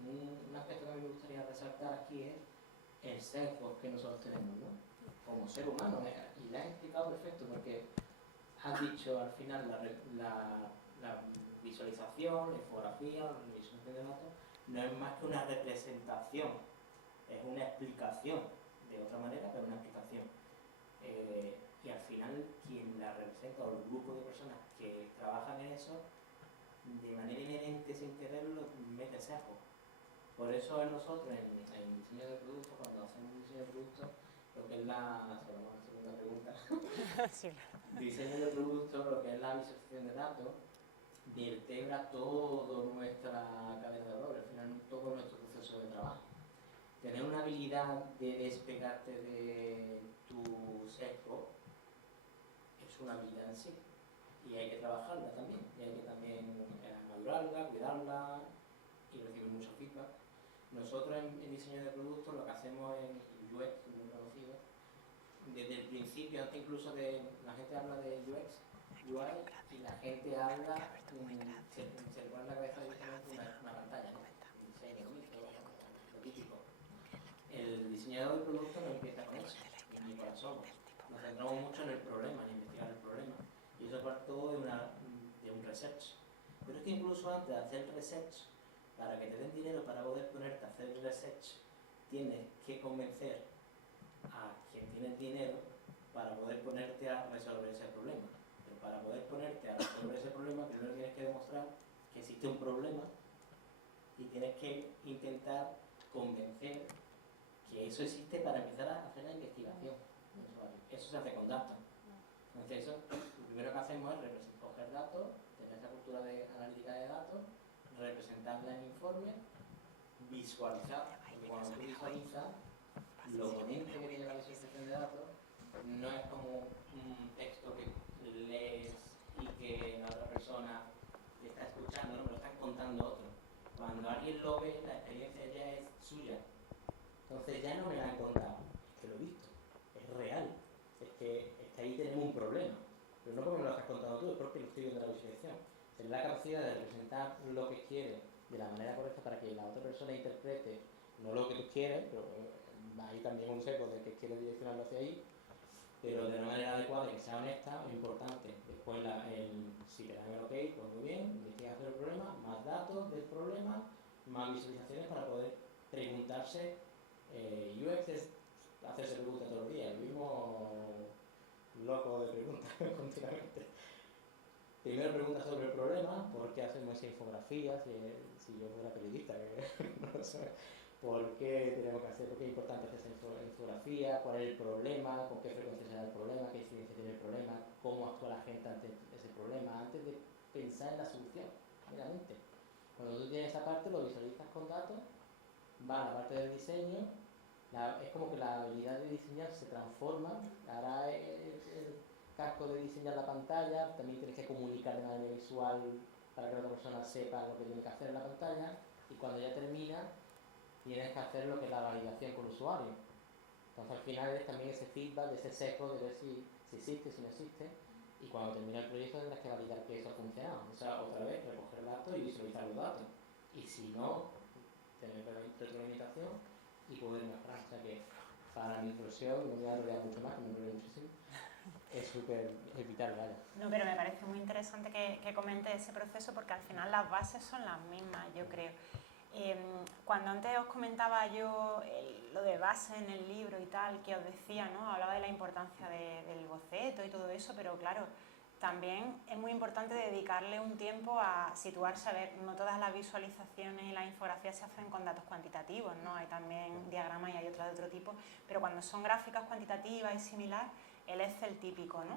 un aspecto que a mí me gustaría resaltar aquí es el sesgo que nosotros tenemos, ¿no? Como ser humano, y la has explicado perfecto, porque has dicho al final la visualización, la infografía, la visualización de datos, no es más que una representación, es una explicación, de otra manera, pero una explicación. Y al final, quien la representa, o el grupo de personas que trabajan en eso, de manera inherente, sin quererlo, mete sesgo. Por eso nosotros, en diseño de producto, cuando hacemos diseño de producto, lo que es la segunda pregunta, Sí. diseño de producto, lo que es la visualización de datos, vertebra toda nuestra cadena de valor, al final todo nuestro proceso de trabajo. Tener una habilidad de despegarte de tu sesgo es una habilidad en sí, y hay que trabajarla también, y hay que también madurarla, cuidarla y recibir mucho feedback. Nosotros en diseño de productos lo que hacemos en UX, muy conocido, desde el principio, antes incluso de la gente habla de UX, UI, y la gente habla, se le pone en la cabeza directamente una pantalla, ¿no? Un diseño bonito, lo típico. El diseñador de productos no empieza con eso, ni con asomo. Nos centramos mucho en el problema, en investigar el problema, y eso parte todo de un research. Pero es que incluso antes de hacer el research, para que te den dinero para poder ponerte a hacer el research, tienes que convencer a quien tiene dinero para poder ponerte a resolver ese problema. Pero para poder ponerte a resolver ese problema, primero tienes que demostrar que existe un problema y tienes que intentar convencer que eso existe para empezar a hacer la investigación. Eso se hace con datos. Entonces, lo primero que hacemos es coger datos, tener esa cultura de analítica de datos, representarla en informes, visualizar, porque cuando tú visualizas, lo potente que tiene la visualización de datos no es como un texto que lees y que la otra persona te está escuchando, no, me lo están contando otro. Cuando alguien lo ve, la experiencia ya es suya. Entonces ya no me la han contado, es que lo he visto, es real, es que ahí tenemos un problema. Pero no porque me lo has contado tú, es porque lo estoy viendo en la visualización. Es la capacidad de representar lo que quieres de la manera correcta para que la otra persona interprete no lo que tú quieres, pero hay también un sesgo de que quieres direccionarlo hacia ahí, pero de una manera adecuada y que sea honesta, es importante. Después, si te dan el ok, pues muy bien, investigación del problema, más datos del problema, más visualizaciones para poder preguntarse UX es hacerse preguntas todos los días, vivimos locos de preguntas continuamente. Primero pregunta sobre el problema, ¿por qué hacemos esa infografía? Si yo fuera periodista, no lo sé. ¿Por qué tenemos que hacer? ¿Por qué es importante hacer esa infografía? ¿Cuál es el problema? ¿Con qué frecuencia se da el problema? ¿Qué incidencia tiene el problema? ¿Cómo actúa la gente ante ese problema? Antes de pensar en la solución, meramente. Cuando tú tienes esa parte, lo visualizas con datos, va a la parte del diseño, es como que la habilidad de diseñar se transforma, ahora el casco de diseñar la pantalla, también tienes que comunicar de manera visual para que la otra persona sepa lo que tiene que hacer en la pantalla, y cuando ya termina, tienes que hacer lo que es la validación con el usuario. Entonces al final es también ese feedback, de ese seco, de ver si existe, si no existe, y cuando termina el proyecto tendrás que validar que eso ha funcionado. O sea, otra vez, recoger datos y visualizar los datos. Y si no, tener retroalimentación y poder mejorar. O sea que para mi profesión, no me voy a rodear mucho más, que me enrollo muchísimo, es vital, vaya. No, pero me parece muy interesante que comente ese proceso porque al final las bases son las mismas, yo creo. Cuando antes os comentaba yo lo de base en el libro y tal, que os decía, ¿no? Hablaba de la importancia del boceto y todo eso, pero claro, también es muy importante dedicarle un tiempo a situarse, a ver, no todas las visualizaciones y las infografías se hacen con datos cuantitativos, ¿no? Hay también diagramas y hay otras de otro tipo, pero cuando son gráficas cuantitativas y similar, el Excel típico, ¿no?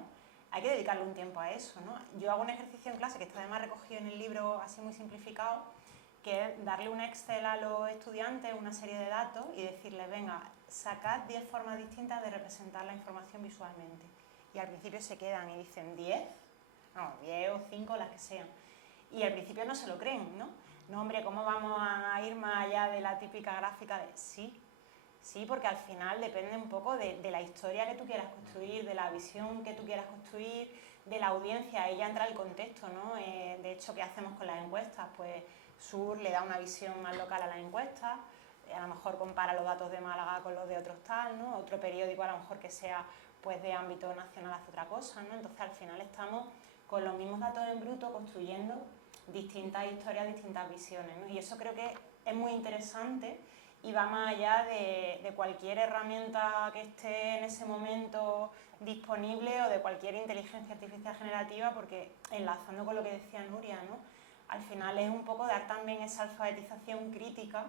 Hay que dedicarle un tiempo a eso, ¿no? Yo hago un ejercicio en clase que está además recogido en el libro así muy simplificado, que es darle un Excel a los estudiantes, una serie de datos y decirles, venga, sacad 10 formas distintas de representar la información visualmente. Y al principio se quedan y dicen 10 o 5, las que sean. Y al principio no se lo creen, ¿no? No, hombre, ¿cómo vamos a ir más allá de la típica gráfica de sí? Sí, porque al final depende un poco de la historia que tú quieras construir, de la visión que tú quieras construir, de la audiencia, ahí ya entra el contexto, ¿no? De hecho, ¿qué hacemos con las encuestas? Pues Sur le da una visión más local a las encuestas, a lo mejor compara los datos de Málaga con los de otros tal, ¿no? Otro periódico a lo mejor que sea pues de ámbito nacional hace otra cosa, ¿no? Entonces al final estamos con los mismos datos en bruto construyendo distintas historias, distintas visiones, ¿no? Y eso creo que es muy interesante y va más allá de cualquier herramienta que esté en ese momento disponible o de cualquier inteligencia artificial generativa, porque enlazando con lo que decía Nuria, ¿no? Al final es un poco dar también esa alfabetización crítica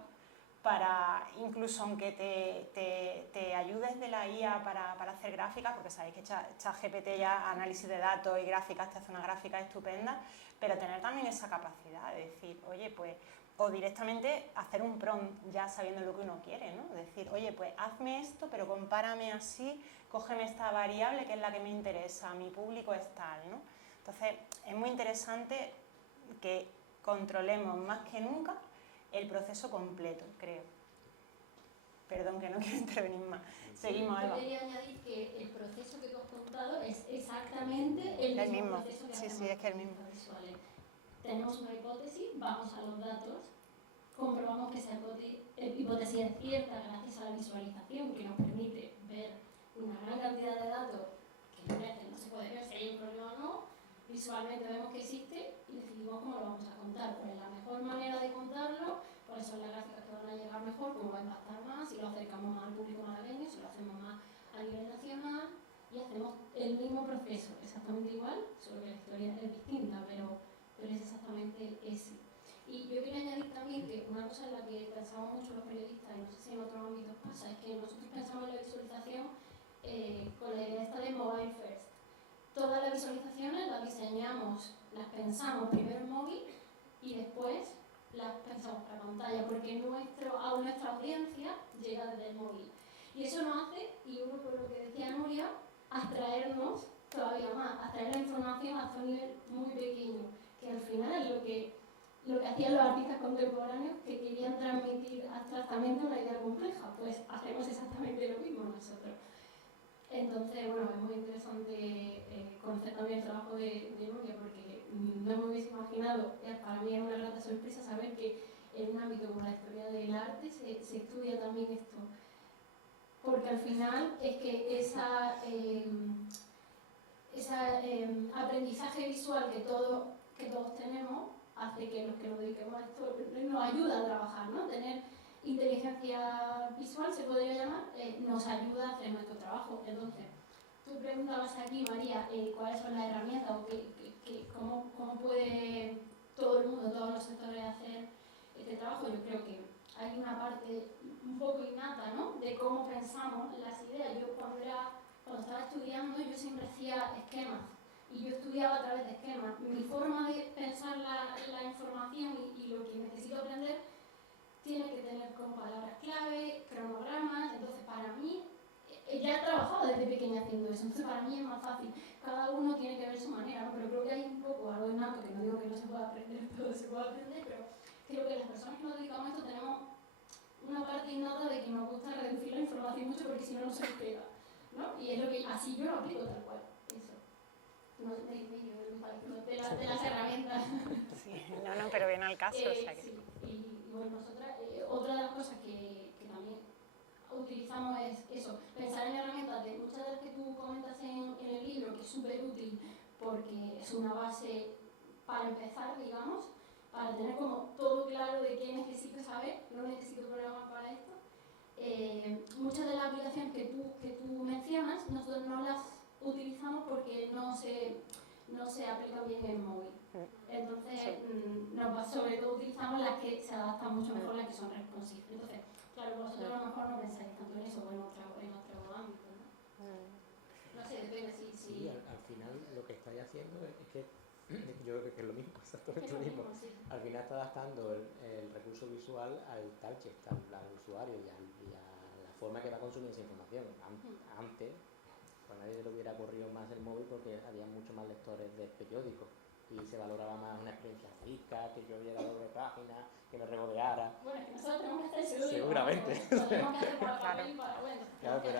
para, incluso aunque te ayudes de la IA para hacer gráficas, porque sabéis que ChatGPT ya análisis de datos y gráficas te hace una gráfica estupenda, pero tener también esa capacidad de decir, oye, pues, o directamente hacer un prompt ya sabiendo lo que uno quiere, ¿no? Decir, oye, pues hazme esto, pero compárame así, cógeme esta variable que es la que me interesa, mi público es tal, ¿no? Entonces, es muy interesante que controlemos más que nunca el proceso completo, creo. Perdón, que no quiero intervenir más. Seguimos, Alba. Yo quería añadir que el proceso que tú has contado es exactamente el mismo proceso que hacemos sí, es que el mismo. visuales. Tenemos una hipótesis, vamos a los datos, comprobamos que esa hipótesis es cierta gracias a la visualización que nos permite ver una gran cantidad de datos que a veces no se puede ver si hay un problema o no. Visualmente vemos que existe y decidimos cómo lo vamos a contar, cuál es la mejor manera de contarlo, cuáles son las gráficas que van a llegar mejor, cómo va a impactar más, si lo acercamos más al público malagueño, si lo hacemos más a nivel nacional, y hacemos el mismo proceso, exactamente igual, solo que la historia es distinta, pero es exactamente ese. Y yo quería añadir también que una cosa en la que pensamos mucho los periodistas, y no sé si en otros ámbitos pasa, es que nosotros pensamos en la visualización con la idea esta de mobile first. Todas las visualizaciones las diseñamos, las pensamos primero en móvil y después las pensamos para pantalla, porque a nuestra audiencia llega desde el móvil. Y eso nos hace, y uno por lo que decía Nuria, abstraernos todavía más, abstraer la información hasta un nivel muy pequeño, que al final es lo que hacían los artistas contemporáneos que querían transmitir abstractamente una idea compleja, pues hacemos exactamente lo mismo nosotros. Entonces, bueno, es muy interesante conocer también el trabajo de Nuria, porque no me hubiese imaginado, para mí es una grata sorpresa saber que en un ámbito como la historia del arte se estudia también esto. Porque al final es que ese aprendizaje visual que todos tenemos hace que los que nos dediquemos a esto nos ayuda a trabajar, ¿no? Tener inteligencia visual, se podría llamar, nos ayuda a hacer nuestro trabajo. Entonces, tú preguntabas aquí, María, cuáles son las herramientas o cómo puede todo el mundo, todos los sectores hacer este trabajo. Yo creo que hay una parte un poco innata, ¿no?, de cómo pensamos las ideas. Yo cuando estaba estudiando, yo siempre hacía esquemas y yo estudiaba a través de esquemas. Mi forma de pensar la información y lo que necesito aprender tiene que tener como palabras clave, cronogramas. Entonces, para mí, ya he trabajado desde pequeña haciendo eso, entonces para mí es más fácil. Cada uno tiene que ver su manera, ¿no? Pero creo que hay un poco algo innato, que no digo que no se pueda aprender, todo se puede aprender, pero creo que las personas que nos dedicamos a esto tenemos una parte innata de que nos gusta reducir la información mucho porque si no, no se nos queda, ¿no? Y es lo que así yo lo aplico tal cual, eso. No de las herramientas. Sí, no, pero viene al caso. O sea que... Sí, y bueno, nosotras, otra de las cosas que también utilizamos es eso, pensar en herramientas de muchas de las que tú comentas en el libro, que es súper útil porque es una base para empezar, digamos, para tener como todo claro de qué necesito saber, no necesito programar para esto. Muchas de las aplicaciones que tú mencionas, nosotros no las utilizamos porque no se aplican bien en móvil. Entonces, sobre todo utilizamos las que se adaptan mucho mejor, las que son responsive. Entonces, claro, vosotros a lo mejor no pensáis tanto en eso o en otro ámbito, ¿no? No sé, depende si... Sí, al final lo que estáis haciendo es que yo creo que es lo mismo, exactamente lo mismo. Sí. Al final está adaptando el recurso visual al target, al usuario y a la forma que va a consumir esa información. Antes, pues nadie se le hubiera ocurrido más el móvil porque había mucho más lectores de periódicos y se valoraba más una experiencia rica, que yo viera doble página, que me regodeara. Bueno, es que nosotros tenemos que estar seguros. Seguramente. Lo tenemos que hacer para papel y para bueno. Claro, pero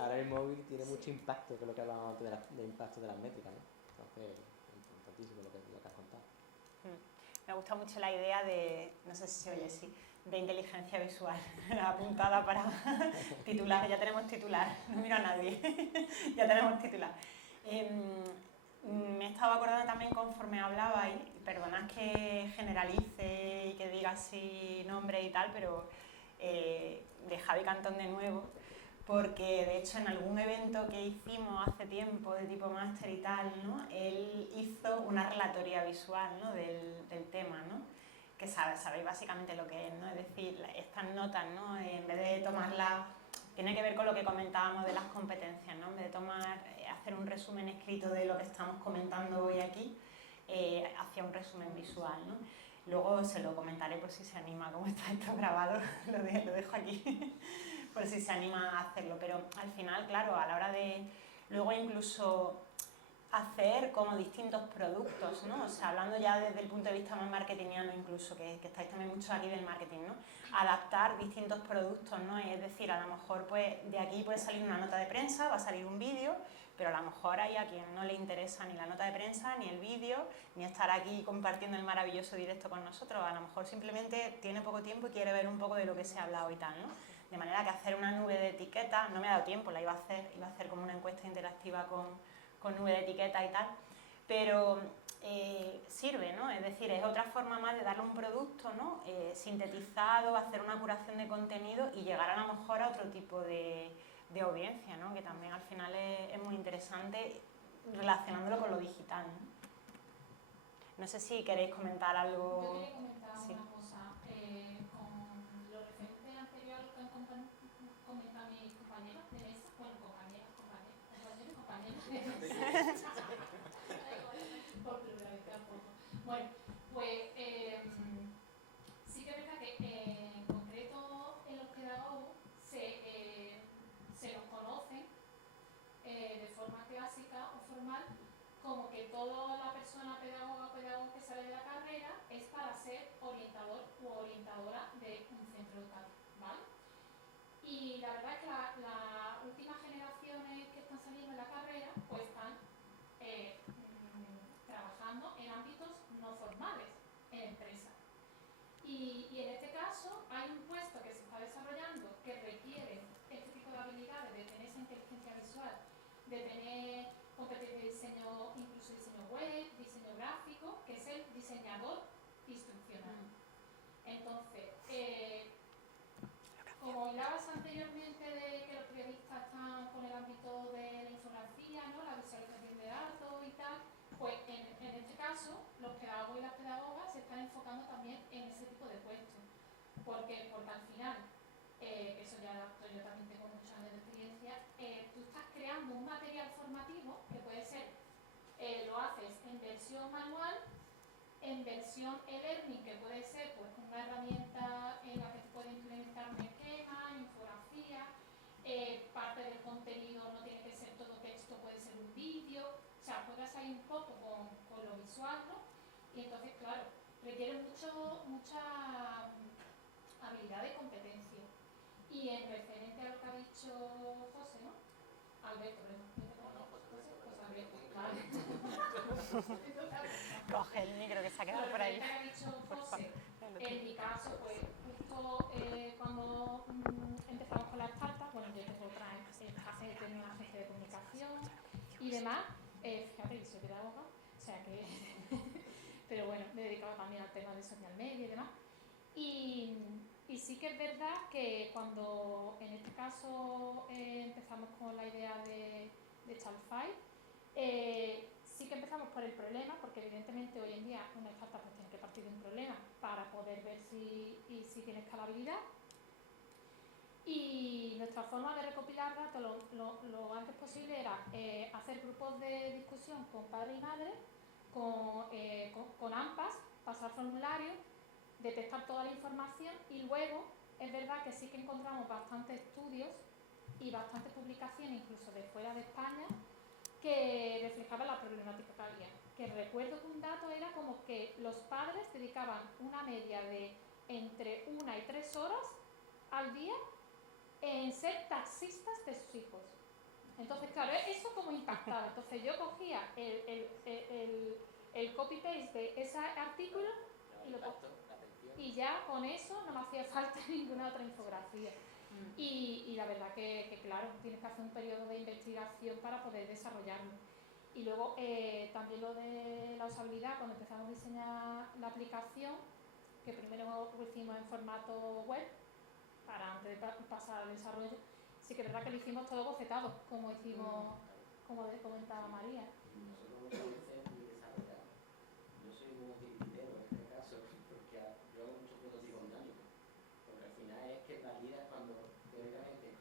ahora el móvil tiene mucho impacto, que es lo que hablábamos antes del impacto de las métricas, ¿no? Entonces, importantísimo lo que has contado. Me gusta mucho la idea de, no sé si se oye así, de inteligencia visual, apuntada para titular. Ya tenemos titular, no miro a nadie, ya tenemos titular. Me estaba acordando también conforme hablaba, y perdonad que generalice y que diga así nombre y tal, pero de Javi Cantón de nuevo, porque de hecho en algún evento que hicimos hace tiempo de tipo máster y tal, ¿no?, él hizo una relatoría visual, ¿no?, del tema, ¿no?, que sabéis básicamente lo que es, ¿no?, es decir, estas notas, ¿no?, en vez de tomarlas, tiene que ver con lo que comentábamos de las competencias, ¿no?, en vez de hacer un resumen escrito de lo que estamos comentando hoy aquí, hacia un resumen visual, ¿no? Luego se lo comentaré por si se anima, como está esto grabado, lo dejo aquí. Por si se anima a hacerlo, pero al final, claro, a la hora de luego incluso hacer como distintos productos, ¿no? O sea, hablando ya desde el punto de vista más marketingiano incluso, que estáis también mucho aquí del marketing, ¿no? Adaptar distintos productos, ¿no? Es decir, a lo mejor pues de aquí puede salir una nota de prensa, va a salir un vídeo, pero a lo mejor hay a quien no le interesa ni la nota de prensa, ni el vídeo, ni estar aquí compartiendo el maravilloso directo con nosotros. A lo mejor simplemente tiene poco tiempo y quiere ver un poco de lo que se ha hablado y tal, ¿no? De manera que hacer una nube de etiquetas, no me ha dado tiempo, la iba a hacer como una encuesta interactiva con nube de etiquetas y tal, pero sirve, ¿no? Es decir, es otra forma más de darle un producto, ¿no?, sintetizado, hacer una curación de contenido y llegar a lo mejor a otro tipo de audiencia, ¿no?, que también al final es muy interesante relacionándolo con lo digital, ¿no? No sé si queréis comentar algo. Yo quería comentar Sí. una cosa con lo referente anterior que han comentado mis compañeros de mesa, bueno, compañeros de mesa. Por pluralizar un poco. Bueno, pues sí que es verdad que en concreto en los pedagogos se nos conoce de forma clásica o formal como que toda la persona pedagoga o pedagogo que sale de la carrera es para ser orientador u orientadora de un centro educativo, ¿vale? Y la verdad es que las últimas generaciones que están saliendo de la carrera pues están trabajando en ámbitos no formales, en empresas. Y en este caso hay un puesto que se está desarrollando que requiere este tipo de habilidades, de tener esa inteligencia visual, de tener competencia de diseño, incluso diseño web, diseño gráfico, que es el diseñador instruccional. Entonces, hablabas anteriormente de que los periodistas están con el ámbito de la infografía, ¿no? La visualización de datos y tal, pues en este caso los pedagogos y las pedagogas se están enfocando también en ese tipo de puestos. ¿Por qué? Porque al final, eso ya yo también tengo muchos años de experiencia, tú estás creando un material formativo que puede ser, lo haces en versión manual, en versión e-learning, que puede ser pues una herramienta en la que se puede implementar un esquema, infografía, parte del contenido no tiene que ser todo texto, puede ser un vídeo, o sea, juegas ahí un poco con lo visual, ¿no? Y entonces, claro, requiere mucha habilidad y competencia. Y en referente a lo que ha dicho José, ¿no? Alberto, José Alberto, vale. Coge el micro que se ha quedado por ahí. Lo que ha dicho José, en mi caso, pues justo cuando empezamos con las startups, bueno, yo tengo otra tengo una agencia de comunicación y demás, fíjate que soy pedagoga, o sea que, pero bueno, me he dedicado también al tema de social media y demás. Y sí que es verdad que cuando en este caso empezamos con la idea de Chalfai, sí que empezamos por el problema, porque evidentemente hoy en día una startup pues tiene que partir de un problema para poder ver si tiene escalabilidad. Y nuestra forma de recopilar datos lo antes posible era hacer grupos de discusión con padres y madres, con AMPAs, pasar formularios, detectar toda la información y luego es verdad que sí que encontramos bastantes estudios y bastantes publicaciones incluso de fuera de España que reflejaban la problemática que había. Que recuerdo que un dato era como que los padres dedicaban una media de entre 1 y 3 horas al día en ser taxistas de sus hijos. Entonces, claro, eso como impactaba. Entonces yo cogía el copy-paste de ese artículo y ya con eso no me hacía falta ninguna otra infografía. Y la verdad que claro, tienes que hacer un periodo de investigación para poder desarrollarlo. Y luego también lo de la usabilidad, cuando empezamos a diseñar la aplicación, que primero lo hicimos en formato web, para antes de pasar al desarrollo, sí que es verdad que lo hicimos todo bocetado, como hicimos, como comentaba María. Nosotros muchas veces muy desarrollados. Yo soy muy titiritero en este caso, porque yo hago mucho prototipo dinámico. Porque al final es que validas cuando teóricamente,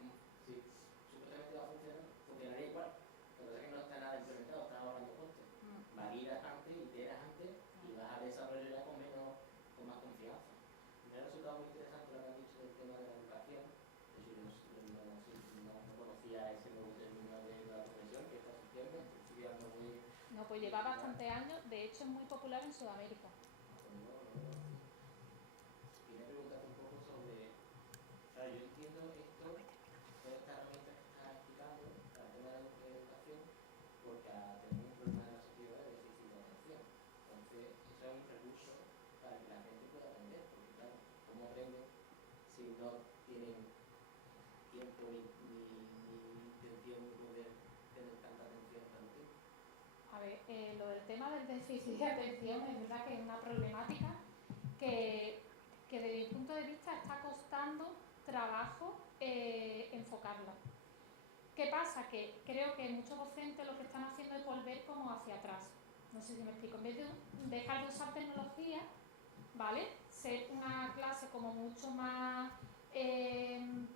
si supuestamente va a funcionar, funcionaría igual. Lo que pasa es que no está nada implementado, está ahorrando costes. Validas antes, iteras antes y vas a desarrollar con más confianza. Me ha resultado muy interesante lo que han dicho del tema de la educación. De hecho, yo no conocía ese nuevo término de la profesión que está surgiendo. Estoy estudiando muy... No, pues lleva bastantes años, de hecho es muy popular en Sudamérica. Quería preguntarte un poco sobre... Claro, yo entiendo esto, toda esta herramienta que estás explicando para el tema de la educación, porque tenemos un problema en la sociedad de déficit de atención. Entonces, eso es un recurso para que la gente pueda aprender, porque claro, ¿cómo aprenden si no tienen tiempo ni intención de poder tener tanta atención tanto tiempo? A ver, lo del tema del déficit de atención es verdad que es una problemática que desde mi punto de vista está costando trabajo enfocarla. ¿Qué pasa? Que creo que muchos docentes lo que están haciendo es volver como hacia atrás. No sé si me explico. En vez de dejar de usar tecnología, ¿vale? Ser una clase como mucho más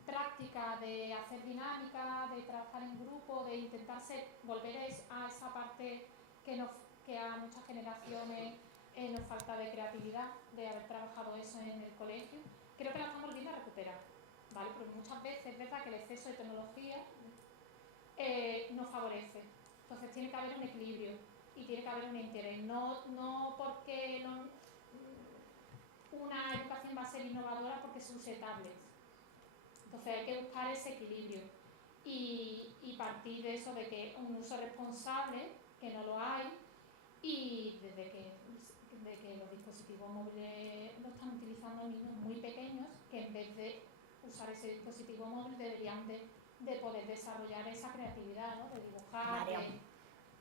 práctica, de hacer dinámica, de trabajar en grupo, de intentar volver a esa parte que a muchas generaciones nos falta de creatividad, de haber trabajado eso en el colegio. Creo que la estamos volviendo a recuperar, ¿vale? Porque muchas veces es verdad que el exceso de tecnología nos favorece. Entonces tiene que haber un equilibrio y tiene que haber un interés. No porque una educación va a ser innovadora porque se use tablets. Entonces hay que buscar ese equilibrio y partir de eso, de que un uso responsable, que no lo hay, y desde que los dispositivos móviles lo están utilizando niños muy pequeños, que en vez de usar ese dispositivo móvil deberían de poder desarrollar esa creatividad, ¿no? De dibujar, María,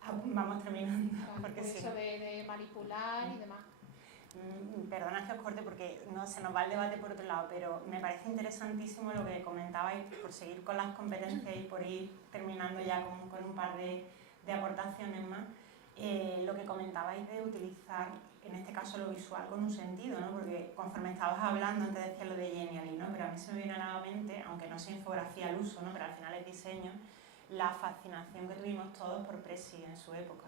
vamos terminando. porque eso de manipular y demás. Perdona que os corte porque no, se nos va el debate por otro lado, pero me parece interesantísimo lo que comentabais, por seguir con las competencias y por ir terminando ya con un par de aportaciones más. Lo que comentabais de utilizar, en este caso lo visual, con un sentido, ¿no? Porque conforme estabas hablando, antes decía lo de Genially, ¿no? Pero a mí se me viene a la mente, aunque no sea infografía al uso, ¿no? Pero al final es diseño, la fascinación que tuvimos todos por Prezi en su época.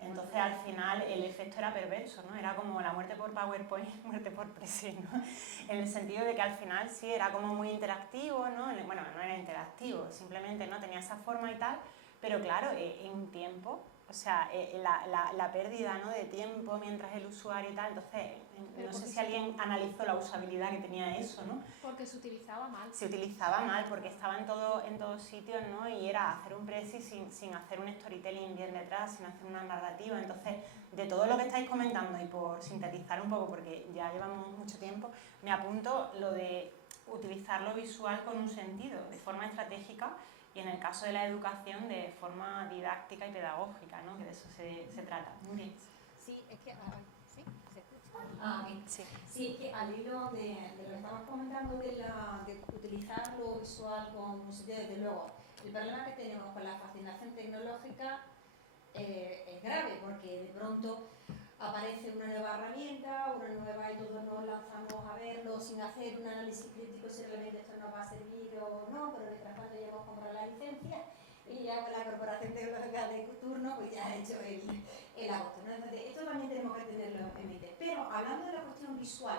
Entonces al final el efecto era perverso, ¿no? Era como la muerte por PowerPoint, muerte por Prezi, ¿no? En el sentido de que al final sí era como muy interactivo, ¿no? Bueno, no era interactivo, simplemente no tenía esa forma y tal, pero claro, en tiempo, o sea, la pérdida, ¿no? De tiempo mientras el usuario y tal, entonces no sé si alguien analizó la usabilidad que tenía eso, ¿no? Porque se utilizaba mal. Se utilizaba mal porque estaba en todos sitios, ¿no? Y era hacer un Prezi sin hacer un storytelling bien detrás, sin hacer una narrativa. Entonces, de todo lo que estáis comentando y por sintetizar un poco, porque ya llevamos mucho tiempo, me apunto lo de utilizar lo visual con un sentido, de forma estratégica, y en el caso de la educación de forma didáctica y pedagógica, ¿no? Que de eso se trata. Muy bien. Sí, es que... ¿sí? ¿Se escucha? Bien. Sí. Sí, que al hilo de lo que estabas comentando de utilizar lo visual con un sentido, desde luego, el problema que tenemos con la fascinación tecnológica es grave, porque de pronto aparece una nueva herramienta, una nueva y todos nos lanzamos a verlo sin hacer un análisis crítico si realmente esto nos va a servir o no, pero mientras tanto ya hemos comprado la licencia y ya con la corporación tecnológica de turno pues ya ha hecho el agosto, ¿no? Entonces esto también tenemos que tenerlo en mente. Pero hablando de la cuestión visual,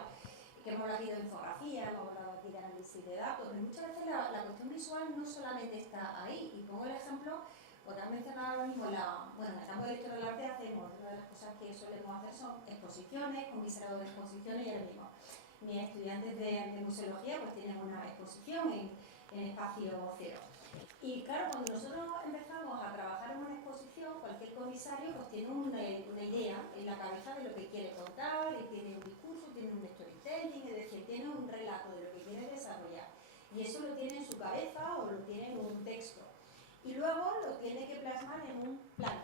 que hemos hablado aquí de infografía, hemos hablado aquí de análisis de datos, pero muchas veces la cuestión visual no solamente está ahí, y pongo el ejemplo, porque han mencionado ahora mismo, en el campo de la historia del arte hacemos, una de las cosas que solemos hacer son exposiciones, comisariado de exposiciones, y ahora mismo mis estudiantes de museología pues tienen una exposición en espacio cero. Y claro, cuando nosotros empezamos a trabajar en una exposición, cualquier comisario pues tiene una idea en la cabeza de lo que quiere contar, y tiene un discurso, tiene un storytelling, es decir, tiene un relato de lo que quiere desarrollar. Y eso lo tiene en su cabeza o lo tiene en un texto. Y luego lo tiene que plasmar en un plano,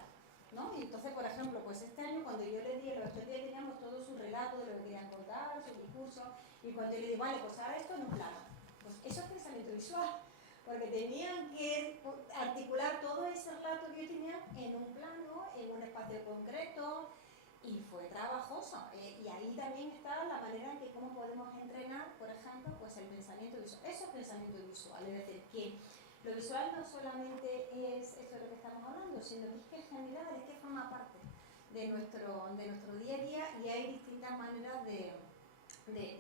¿no? Y entonces, por ejemplo, pues este año cuando yo les di a los estudiantes teníamos todo su relato de lo que querían contar, su discurso, y cuando yo les digo, vale, pues ahora esto en un plano. Pues eso es pensamiento visual, porque tenían que articular todo ese relato que yo tenía en un plano, en un espacio concreto, y fue trabajoso. Y ahí también está la manera en que cómo podemos entrenar, por ejemplo, pues el pensamiento visual. Eso es pensamiento visual, es decir, que lo visual no solamente es esto de lo que estamos hablando, sino que es que es general, es que forma parte de nuestro día a día, y hay distintas maneras de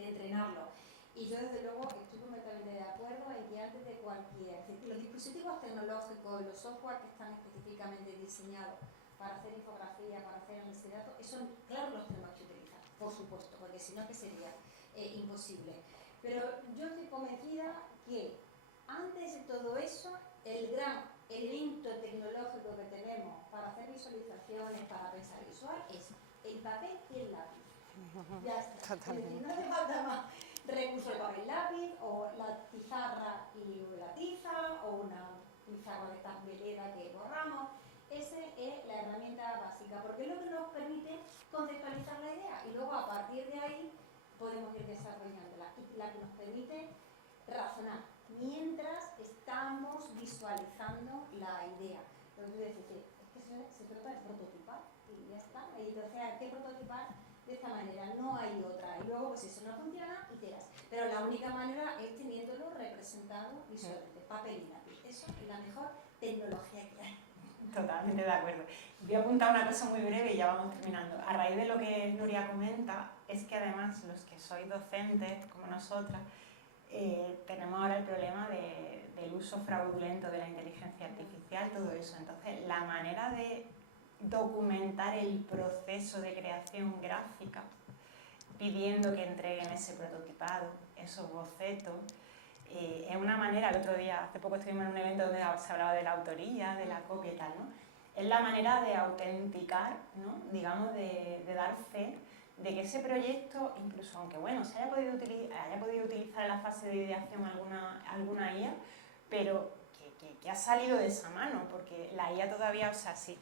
entrenarlo. Y yo desde luego estoy completamente de acuerdo en que antes de cualquier... Es decir, los dispositivos tecnológicos, los software que están específicamente diseñados para hacer infografía, para hacer análisis de datos, eso claro los tenemos que utilizar, por supuesto, porque si no que sería imposible. Pero yo estoy convencida que antes de todo eso, el gran elemento tecnológico que tenemos para hacer visualizaciones, para pensar visual, es el papel y el lápiz. Ya está. Totalmente. No hace falta más recursos de papel y lápiz, o la pizarra y la tiza, o una pizarra de estas velera que borramos. Esa es la herramienta básica, porque es lo que nos permite conceptualizar la idea, y luego a partir de ahí podemos ir desarrollándola, y la que nos permite razonar mientras estamos visualizando la idea. Entonces, es que se trata de prototipar y ya está. Y entonces hay que prototipar de esta manera, no hay otra. Y luego, pues si eso no funciona, iteras. Pero la única manera es teniéndolo representado visualmente, papel y lápiz. Eso es la mejor tecnología que hay. Totalmente de acuerdo. Voy a apuntar una cosa muy breve y ya vamos terminando. A raíz de lo que Nuria comenta, es que además los que sois docentes, como nosotras, tenemos ahora el problema del uso fraudulento de la inteligencia artificial, todo eso. Entonces, la manera de documentar el proceso de creación gráfica, pidiendo que entreguen ese prototipado, esos bocetos, es una manera, el otro día, hace poco estuvimos en un evento donde se hablaba de la autoría, de la copia y tal, ¿no? Es la manera de autenticar, ¿no? Digamos, de dar fe de que ese proyecto, incluso aunque bueno, se haya podido utilizar en la fase de ideación alguna IA, pero que ha salido de esa mano, porque la IA todavía, o sea, sí,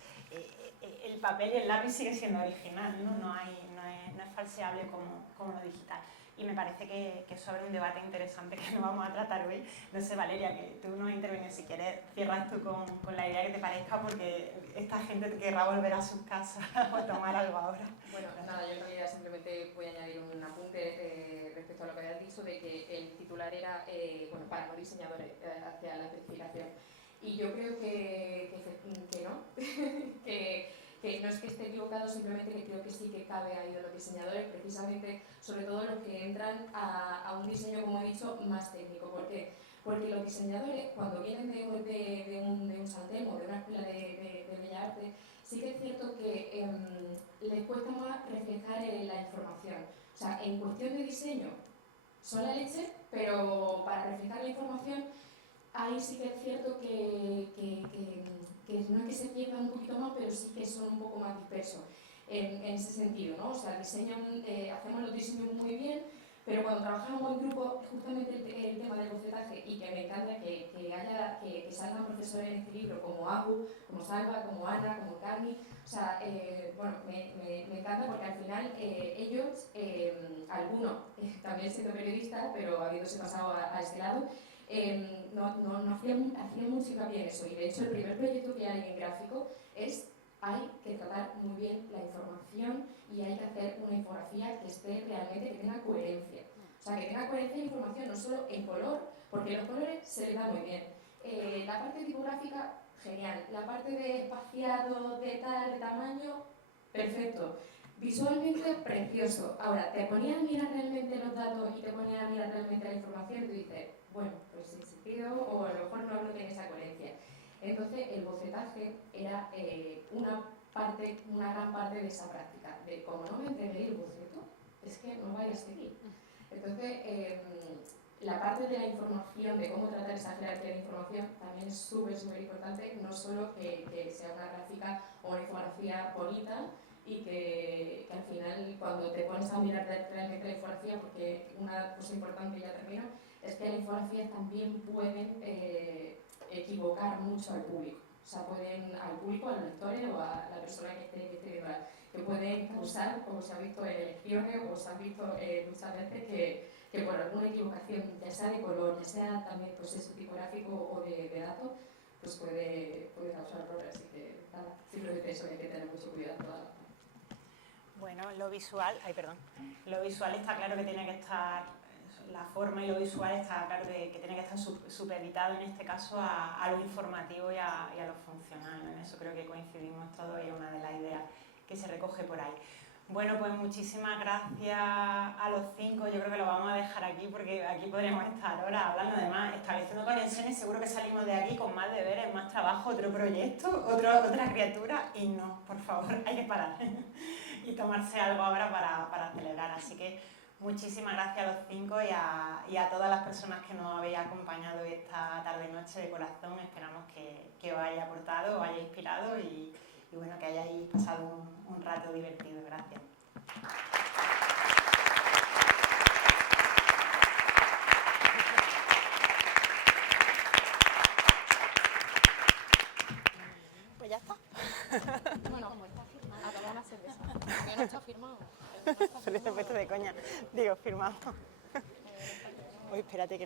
el papel y el lápiz sigue siendo original, no es falseable como lo digital. Y me parece que eso abre un debate interesante que no vamos a tratar hoy. No sé, Valeria, que tú nos intervienes, si quieres, cierras tú con la idea que te parezca, porque esta gente te querrá volver a sus casas o tomar algo ahora. Bueno, nada, yo en realidad simplemente voy a añadir un apunte respecto a lo que habías dicho, de que el titular era, bueno, para no diseñadores, hacia la especificación. Y yo creo que no, que no es que esté equivocado, simplemente que creo que sí que cabe ahí de los diseñadores, precisamente, sobre todo los que entran a un diseño, como he dicho, más técnico. ¿Por qué? Porque los diseñadores, cuando vienen de un Santem o de una escuela de Bellas Artes, sí que es cierto que les cuesta más reflejar la información. O sea, en cuestión de diseño son la leche, pero para reflejar la información, ahí sí que es cierto que no es que se pierdan un poquito más, pero sí que son un poco más dispersos en ese sentido, ¿no? O sea, hacemos los diseños muy bien, pero cuando trabajamos en grupo, justamente el tema del bocetaje, y que me encanta que salgan profesores en este libro, como Agu, como Salva, como Ana, como Carmi, o sea, bueno, me encanta porque al final ellos, algunos, también siendo periodistas, pero habiéndose pasado a este lado, no hacían mucho hincapié en eso. Y de hecho el primer proyecto que hay en gráfico es: hay que tratar muy bien la información y hay que hacer una infografía que esté realmente, que tenga coherencia. O sea, que tenga coherencia de información, no solo en color, porque los colores se les da muy bien. La parte tipográfica, genial. La parte de espaciado, de tal, de tamaño, perfecto. Visualmente, precioso. Ahora, te ponías a mirar realmente los datos y te ponías a mirar realmente la información y tú dices, bueno, pues sin sentido, o a lo mejor no tiene esa coherencia. Entonces, el bocetaje era una gran parte de esa práctica, de como no me entregué el boceto, es que no vaya a seguir. Entonces, la parte de la información, de cómo tratar esa jerarquía de información, también es súper importante, no solo que sea una gráfica o una infografía bonita, y que al final, cuando te pones a mirar realmente la infografía, porque una cosa importante, ya termino, es que las infografías también pueden equivocar mucho al público. O sea, al público, a los lectores o a la persona que esté viendo, que pueden causar, como se ha visto en elecciones o se ha visto muchas veces, que por alguna equivocación, ya sea de color, ya sea también proceso tipográfico o de datos, pues puede causar errores. Así que nada, simplemente eso, hay que tener mucho cuidado en todas las partes. Bueno, lo visual está claro que tiene que estar, la forma y lo visual está claro que tiene que estar supeditado en este caso a lo informativo y a lo funcional, ¿no? En eso creo que coincidimos todos y es una de las ideas que se recoge por ahí. Bueno, pues muchísimas gracias a los 5, yo creo que lo vamos a dejar aquí porque aquí podríamos estar horas hablando, además estableciendo conexiones, seguro que salimos de aquí con más deberes, más trabajo, otro proyecto, otra criatura, y no, por favor, hay que parar y tomarse algo ahora para celebrar. Así que muchísimas gracias a los 5 y a todas las personas que nos habéis acompañado esta tarde-noche de corazón. Esperamos que os haya aportado, os haya inspirado y bueno, que hayáis pasado un rato divertido. Gracias. Pues ya está. Bueno, como está firmado, acabamos una cerveza. Que no está firmado. Se le he puesto de coña. Digo, firmamos. Uy, espérate que no.